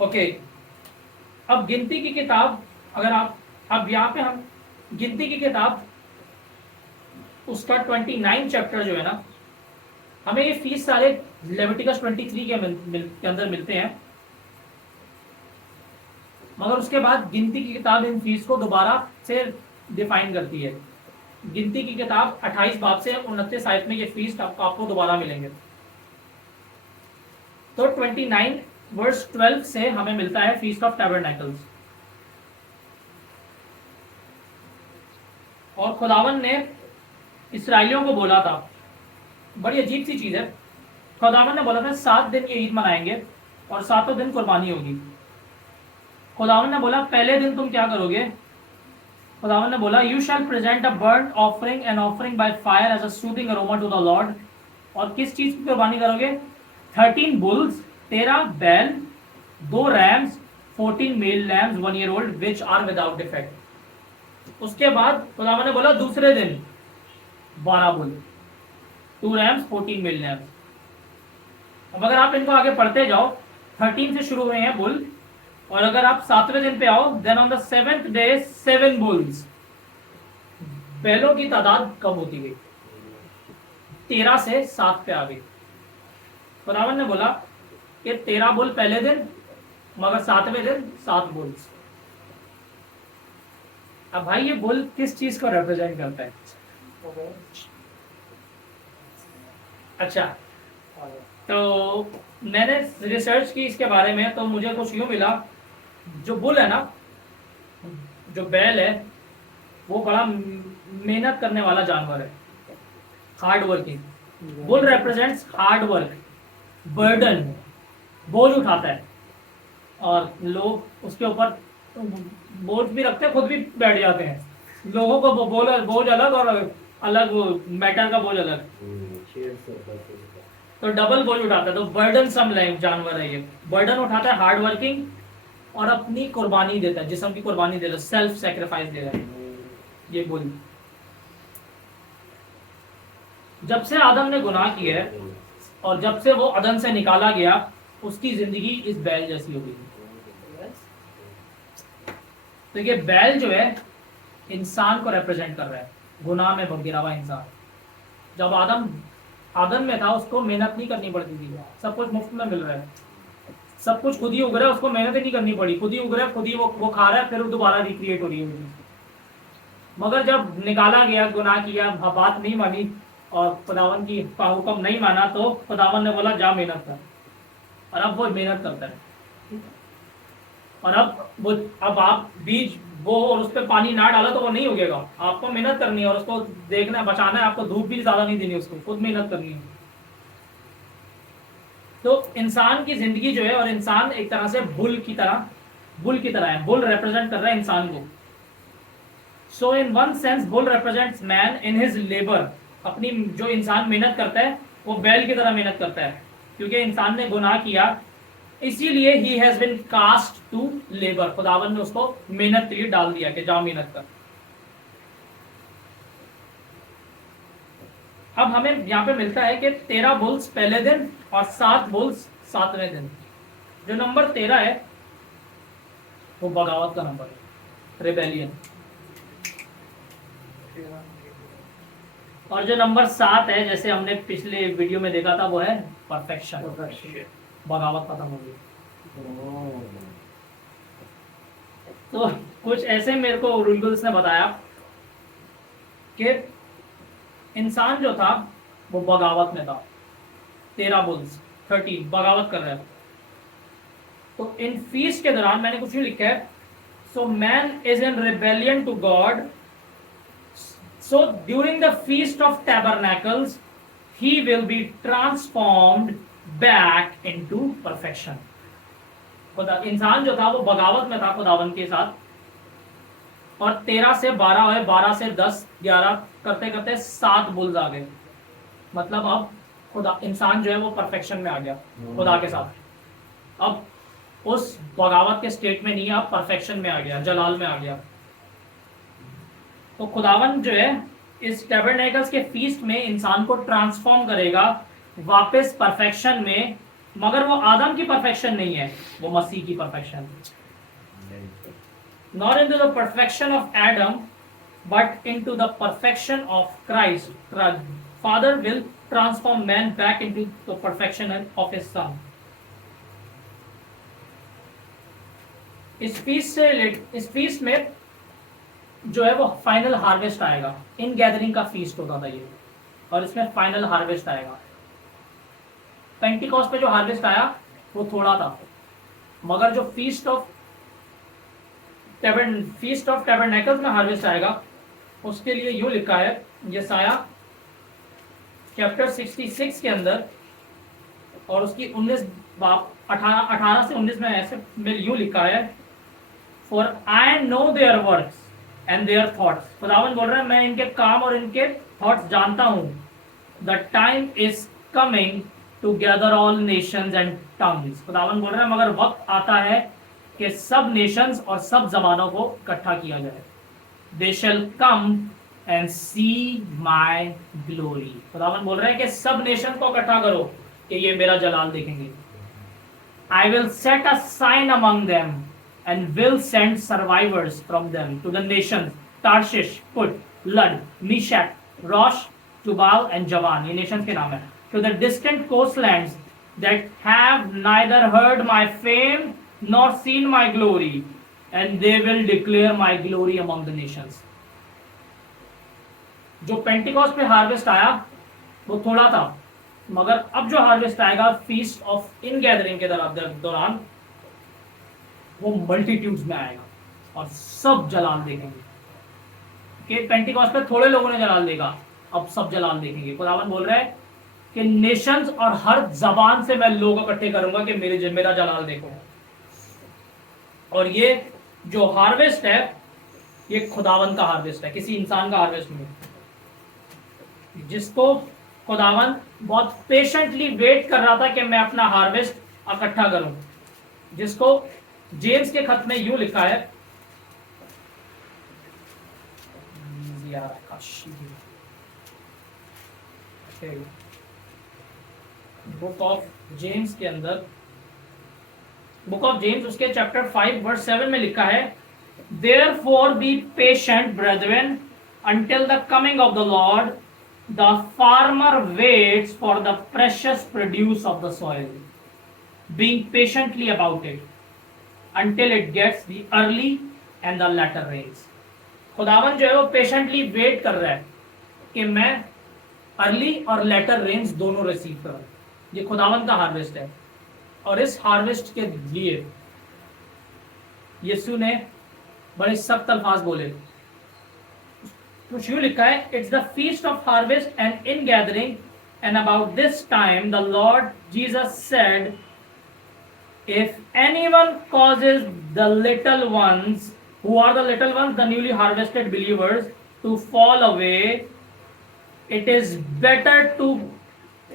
ओके, अब गिनती की किताब, अगर आप अब यहाँ पे हम गिनती की किताब उसका 29 चैप्टर जो है ना, हमें ये फीस सारे लेविटिकस 23 के अंदर मिलते हैं। मगर उसके बाद गिनती की किताब इन फीस को दोबारा से डिफाइन करती है। गिनती की किताब 28 बाब से 29 आयत में ये फीस आपको दोबारा मिलेंगे। तो 29 वर्स 12 से हमें मिलता है फीस्ट ऑफ टैबरनेकल्स। और खुदावन ने इसराइलियों को बोला था, बड़ी अजीब सी चीज है, खुदावन ने बोला था 7 दिन की ईद मनाएंगे और 7वें दिन कुर्बानी होगी। खुदावन ने बोला पहले दिन तुम क्या करोगे? खुदावन ने बोला you shall present a burnt offering and offering by fire as a soothing aroma to the lord. और किस चीज की कुर्बानी करोगे? 13 बुल्स, 13 बैल, 2 rams, 14 male lambs 1 year old which are without defect. उसके बाद खुदावन ने बोला दूसरे दिन 12 बुल, 2 रैम्स, 14 मेल लैम्स। अब अगर आप इनको आगे पढ़ते जाओ, 13 से शुरू हुए हैं बुल, और अगर आप 7वें दिन पे आओ, then on the 7th day 7 bulls, बैलों की तादाद कम होती गई, 13 से 7 पे आ गई। खुदावन ने बोला कि 13 बुल पहले दिन, मगर 7वें दिन 7 बुल्स। अब भाई ये बुल किस चीज को रिप्रेजेंट करता है? अच्छा, तो मैंने रिसर्च की इसके बारे में, तो मुझे कुछ यूं मिला, जो बुल है ना, जो बैल है, वो बड़ा मेहनत करने वाला जानवर है, hard working. Bull represents hard work, burden, बोझ उठाता है, और लोग उसके ऊपर बोझ भी रखते हैं, खुद भी बैठ जाते हैं। लोगों को बोझ अलग और अलग मैटर का बोझ अलग, तो डबल बोझ उठाता है। तो बर्डन सम जानवर है ये, बर्डन उठाता है, हार्ड वर्किंग, और अपनी कुर्बानी देता है, जिस्म की कुर्बानी देता है, सेल्फ सेक्रीफाइस दे रहा है ये बुल। जब से आदम ने गुनाह किया है और जब से वो अदन से निकाला गया, उसकी जिंदगी इस बैल जैसी हो गई। तो ये बैल जो है इंसान को रिप्रेजेंट कर रहा है, गुनाह में गिरा हुआ इंसान। जब आदम में था, उसको मेहनत नहीं करनी पड़ती थी, सब कुछ मुफ्त में मिल रहा है, सब कुछ खुद ही उग रहा है, उसको मेहनत ही नहीं करनी पड़ी, खुद ही उग रहा है, खुद ही वो खा रहा है, फिर दोबारा रिक्रिएट हो रही है। मगर जब निकाला गया, गुनाह किया, बात नहीं मानी और खुदावन की हुक्म नहीं माना, तो खुदावन ने बोला जा मेहनत कर, और अब वो मेहनत करता है। और अब आप बीज वो और उस पर पानी ना डाला तो वो नहीं उगेगा, आपको मेहनत करनी है और उसको देखना है, बचाना है, आपको धूप भी ज्यादा नहीं देनी, उसको खुद मेहनत करनी है। तो इंसान की जिंदगी जो है, और इंसान एक तरह से बुल की तरह है। बुल रिप्रेजेंट कर रहा है इंसान को। So in one sense bull represents man in his labour. अपनी जो इंसान मेहनत करता है, वो बैल की तरह मेहनत करता है, क्योंकि इंसान ने गुनाह किया, इसीलिए he has been cast to labour. खुदावन ने उसको मेहनत के लिए डाल दिया कि जाओ मेहनत कर। अब हमें यहाँ पे मिलता है कि 13 बुल्स पहले दिन और 7 बुल्स 7वें दिन। जो नंबर 13 है वो बगावत का नंबर है, रिबेलियन। और जो नंबर 7 है, जैसे हमने पिछले वीडियो में देखा था, वो है परफेक्शन। बगावत खत्म हो गई। तो कुछ ऐसे मेरे को रुल्स ने बताया कि इंसान जो था वो बगावत में था। 13 बुल्स 13 बगावत कर रहे हैं। तो इन फीस्ट के दौरान मैंने कुछ भी लिखा है, so man is in rebellion to God, so during the feast of tabernacles he will be transformed back into perfection। खुदा इंसान जो था वो बगावत में था खुदावन के साथ, और 13 से 12 है, 12 से 10 11 करते करते 7 बुल्स आ गए। मतलब अब खुदा इंसान जो है वो परफेक्शन में आ गया खुदा के साथ। अब उस बगावत के स्टेट में नहीं है, अब परफेक्शन में आ गया, जलाल में आ गया। तो खुदावन जो है इस टैबरनेकल्स के फीस्ट में इंसान को ट्रांसफॉर्म करेगा वापस परफेक्शन में, मगर वो आदम की परफेक्शन नहीं है, वो मसीह की perfection. Not into the perfection of Adam but into the perfection of Christ. Father will transform man back into the perfection of his son. इस फीस्ट में जो है वो फाइनल हार्वेस्ट आएगा। इन गैदरिंग का फीस्ट होता था ये, और इसमें फाइनल हार्वेस्ट आएगा। पेंटिकॉस्ट पे जो हार्वेस्ट आया वो थोड़ा था, मगर जो फीस्ट ऑफ टैबरनेकल्स में हार्वेस्ट आएगा, उसके लिए यूं लिखा है यशाया चैप्टर 66 के अंदर, और उसकी 18 से 19 में ऐसे में यूं लिखा है, for I know there works and their thoughts. खुदावन बोल रहा है मैं इनके काम और इनके थॉट्स जानता हूं। The time is coming to gather all nations and tongues. खुदावन बोल रहा है मगर वक्त आता है कि सब नेशंस और सब जबानों को इकट्ठा किया जाए। They shall come and see my glory. खुदावन बोल रहे हैं कि सब नेशन को इकट्ठा करो, कि ये मेरा जलाल देखेंगे। I will set a sign among them and will send survivors from them to the nations Tarshish, Put, Lud, Meshach, Rosh, Tubal and Javan. ये nations के नाम है. To the distant coastlands that have neither heard my fame nor seen my glory, and they will declare my glory among the nations. जो Pentecost पे harvest आया वो थोड़ा था, मगर अब जो हार्वेस्ट आएगा फीस्ट ऑफ इन गैदरिंग के दौरान वो मल्टीट्यूड्स में आएगा और सब जलाल देखेंगे। कि पेंटिकॉस्ट पे थोड़े लोगों ने जलाल देखा, अब सब जलाल देखेंगे। खुदावन बोल रहा है कि नेशंस और हर जबान से मैं लोग इकट्ठे करूंगा कि मेरा जलाल देखो। और ये जो हार्वेस्ट है ये खुदावन का हार्वेस्ट है, किसी इंसान का हार्वेस्ट नहीं, जिसको खुदावन बहुत पेशेंटली वेट कर रहा था कि मैं अपना हार्वेस्ट इकट्ठा करूं, जिसको जेम्स के खत में यूं लिखा है, बुक ऑफ जेम्स के अंदर, बुक ऑफ जेम्स उसके चैप्टर 5 वर्स 7 में लिखा है, Therefore be patient, brethren, until the coming of the Lord. The farmer waits for the precious produce of the soil, being patiently about it, until it gets the early and the latter rains. खुदावन जो है वो patiently wait कर रहा है कि मैं early और लेटर रेन्स दोनों रिसीव करूं। ये खुदावन का हार्वेस्ट है, और इस हार्वेस्ट के लिए यीशु ने बड़े सख्त अल्फाज बोले। कुछ यूं लिखा है, it's the feast of harvest and in gathering, and about this time the lord Jesus said, if anyone causes the little ones, who are the little ones, the newly harvested believers, to fall away, it is better to,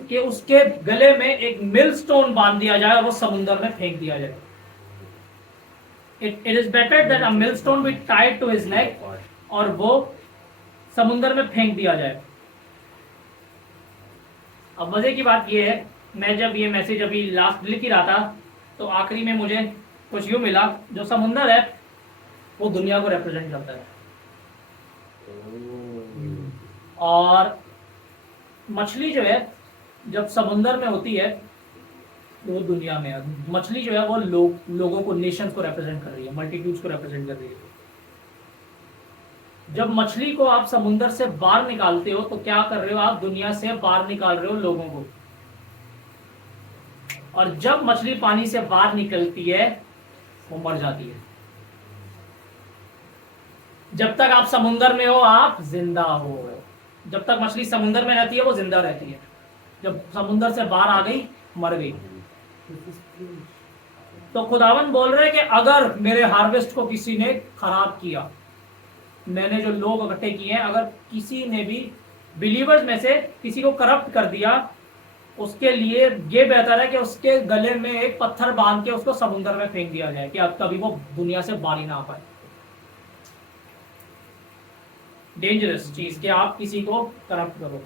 कि उसके गले में एक मिल stone बांध दिया जाए और वो समुद्र में फेंक दिया जाए। It is better that a millstone be tied to his neck और वो समुद्र में फेंक दिया जाए। अब मजे की बात ये है, मैं जब ये मैसेज अभी लास्ट लिख ही रहा था तो आखिरी में मुझे कुछ यूं मिला, जो समुद्र है वो दुनिया को रिप्रेजेंट करता है, और मछली जो है जब समुद्र में होती है तो वो दुनिया में है। मछली जो है वो लोगों को, नेशंस को रिप्रेजेंट कर रही है, मल्टीट्यूड्स को रिप्रेजेंट कर रही है। जब मछली को आप समुद्र से बाहर निकालते हो तो क्या कर रहे हो, आप दुनिया से बाहर निकाल रहे हो लोगों को। और जब मछली पानी से बाहर निकलती है वो मर जाती है। जब तक आप समुद्र में हो आप जिंदा हो, जब तक मछली समुद्र में रहती है वो जिंदा रहती है, जब समुद्र से बाहर आ गई मर गई। तो खुदावन बोल रहे कि अगर मेरे हार्वेस्ट को किसी ने खराब किया, मैंने जो लोग इकट्ठे किए हैं, अगर किसी ने भी बिलीवर्स में से किसी को करप्ट कर दिया, उसके लिए ये बेहतर है कि उसके गले में एक पत्थर बांध के उसको समुद्र में फेंक दिया जाए कि अब कभी वो दुनिया से बाहर ही ना आ पाए। डेंजरस चीज कि आप किसी को करप्ट करो।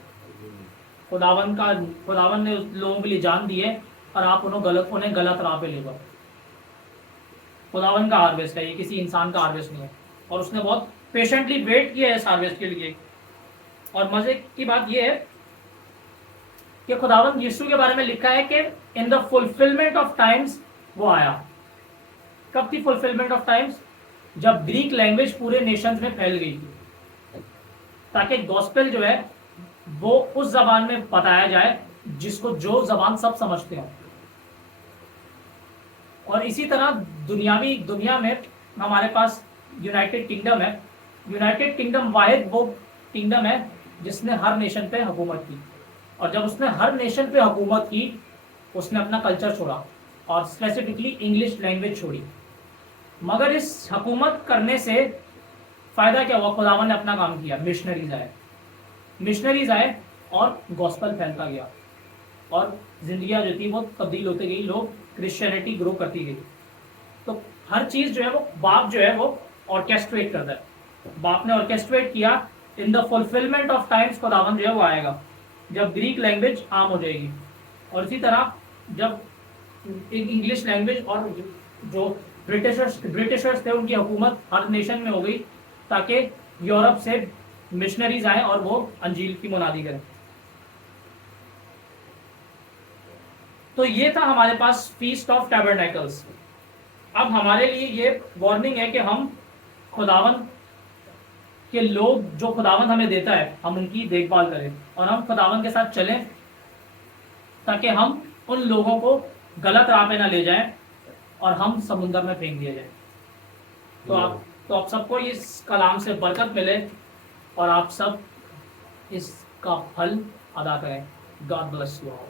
खुदावन ने लोगों के लिए जान दी है और आप उन्हें गलत राह पे ले जाओ। खुदावन का हार्वेस्ट है ये, किसी इंसान का हार्वेस्ट नहीं है, और उसने बहुत पेशेंटली वेट किया है इस हार्वेस्ट के लिए। और मजे की बात ये है कि खुदावन यीशु के बारे में लिखा है कि in the fulfilment of times वो आया। कब थी फुलफिलमेंट ऑफ टाइम्स? जब ग्रीक लैंग्वेज पूरे नेशंस में फैल गई थी, ताकि गॉस्पेल जो है वो उस जबान में बताया जाए जिसको जो जबान सब समझते हैं। और इसी तरह दुनिया में हमारे पास यूनाइटेड किंगडम है। यूनाइटेड किंगडम वाहिद वो किंगडम है जिसने हर नेशन पे हुकूमत की, और जब उसने हर नेशन पे हुकूमत की उसने अपना कल्चर छोड़ा और स्पेसिफिकली इंग्लिश लैंग्वेज छोड़ी। मगर इस हुकूमत करने से फायदा क्या हुआ? खुदावन ने अपना काम किया, मिशनरीज आए और गॉस्पेल फैलता गया और जिंदगियां जो थी वो तब्दील होती गई, लोग क्रिश्चियनिटी ग्रो करती गई। तो हर चीज जो है वो बाप जो है वो ऑर्केस्ट्रेट करता है। बाप ने ऑर्केस्ट्रेट किया। In the fulfilment of times खुदावन जो है वो आएगा जब ग्रीक लैंग्वेज आम हो जाएगी। और इसी तरह जब इंग्लिश लैंग्वेज और जो ब्रिटिशर्स थे उनकी हुकूमत हर नेशन में हो गई ताकि यूरोप से मिशनरीज आए और वो अंजील की मुनादी करें। तो ये था हमारे पास फीस्ट ऑफ टैबरनेकल्स। अब हमारे लिए ये वार्निंग है कि हम खुदावन के लोग जो खुदावन हमें देता है हम उनकी देखभाल करें और हम खुदावन के साथ चलें ताकि हम उन लोगों को गलत राह पे ना ले जाएं और हम समुंदर में फेंक दिए जाएं। तो आप सबको इस कलाम से बरकत मिले और आप सब इसका फल अदा करें। God bless you all.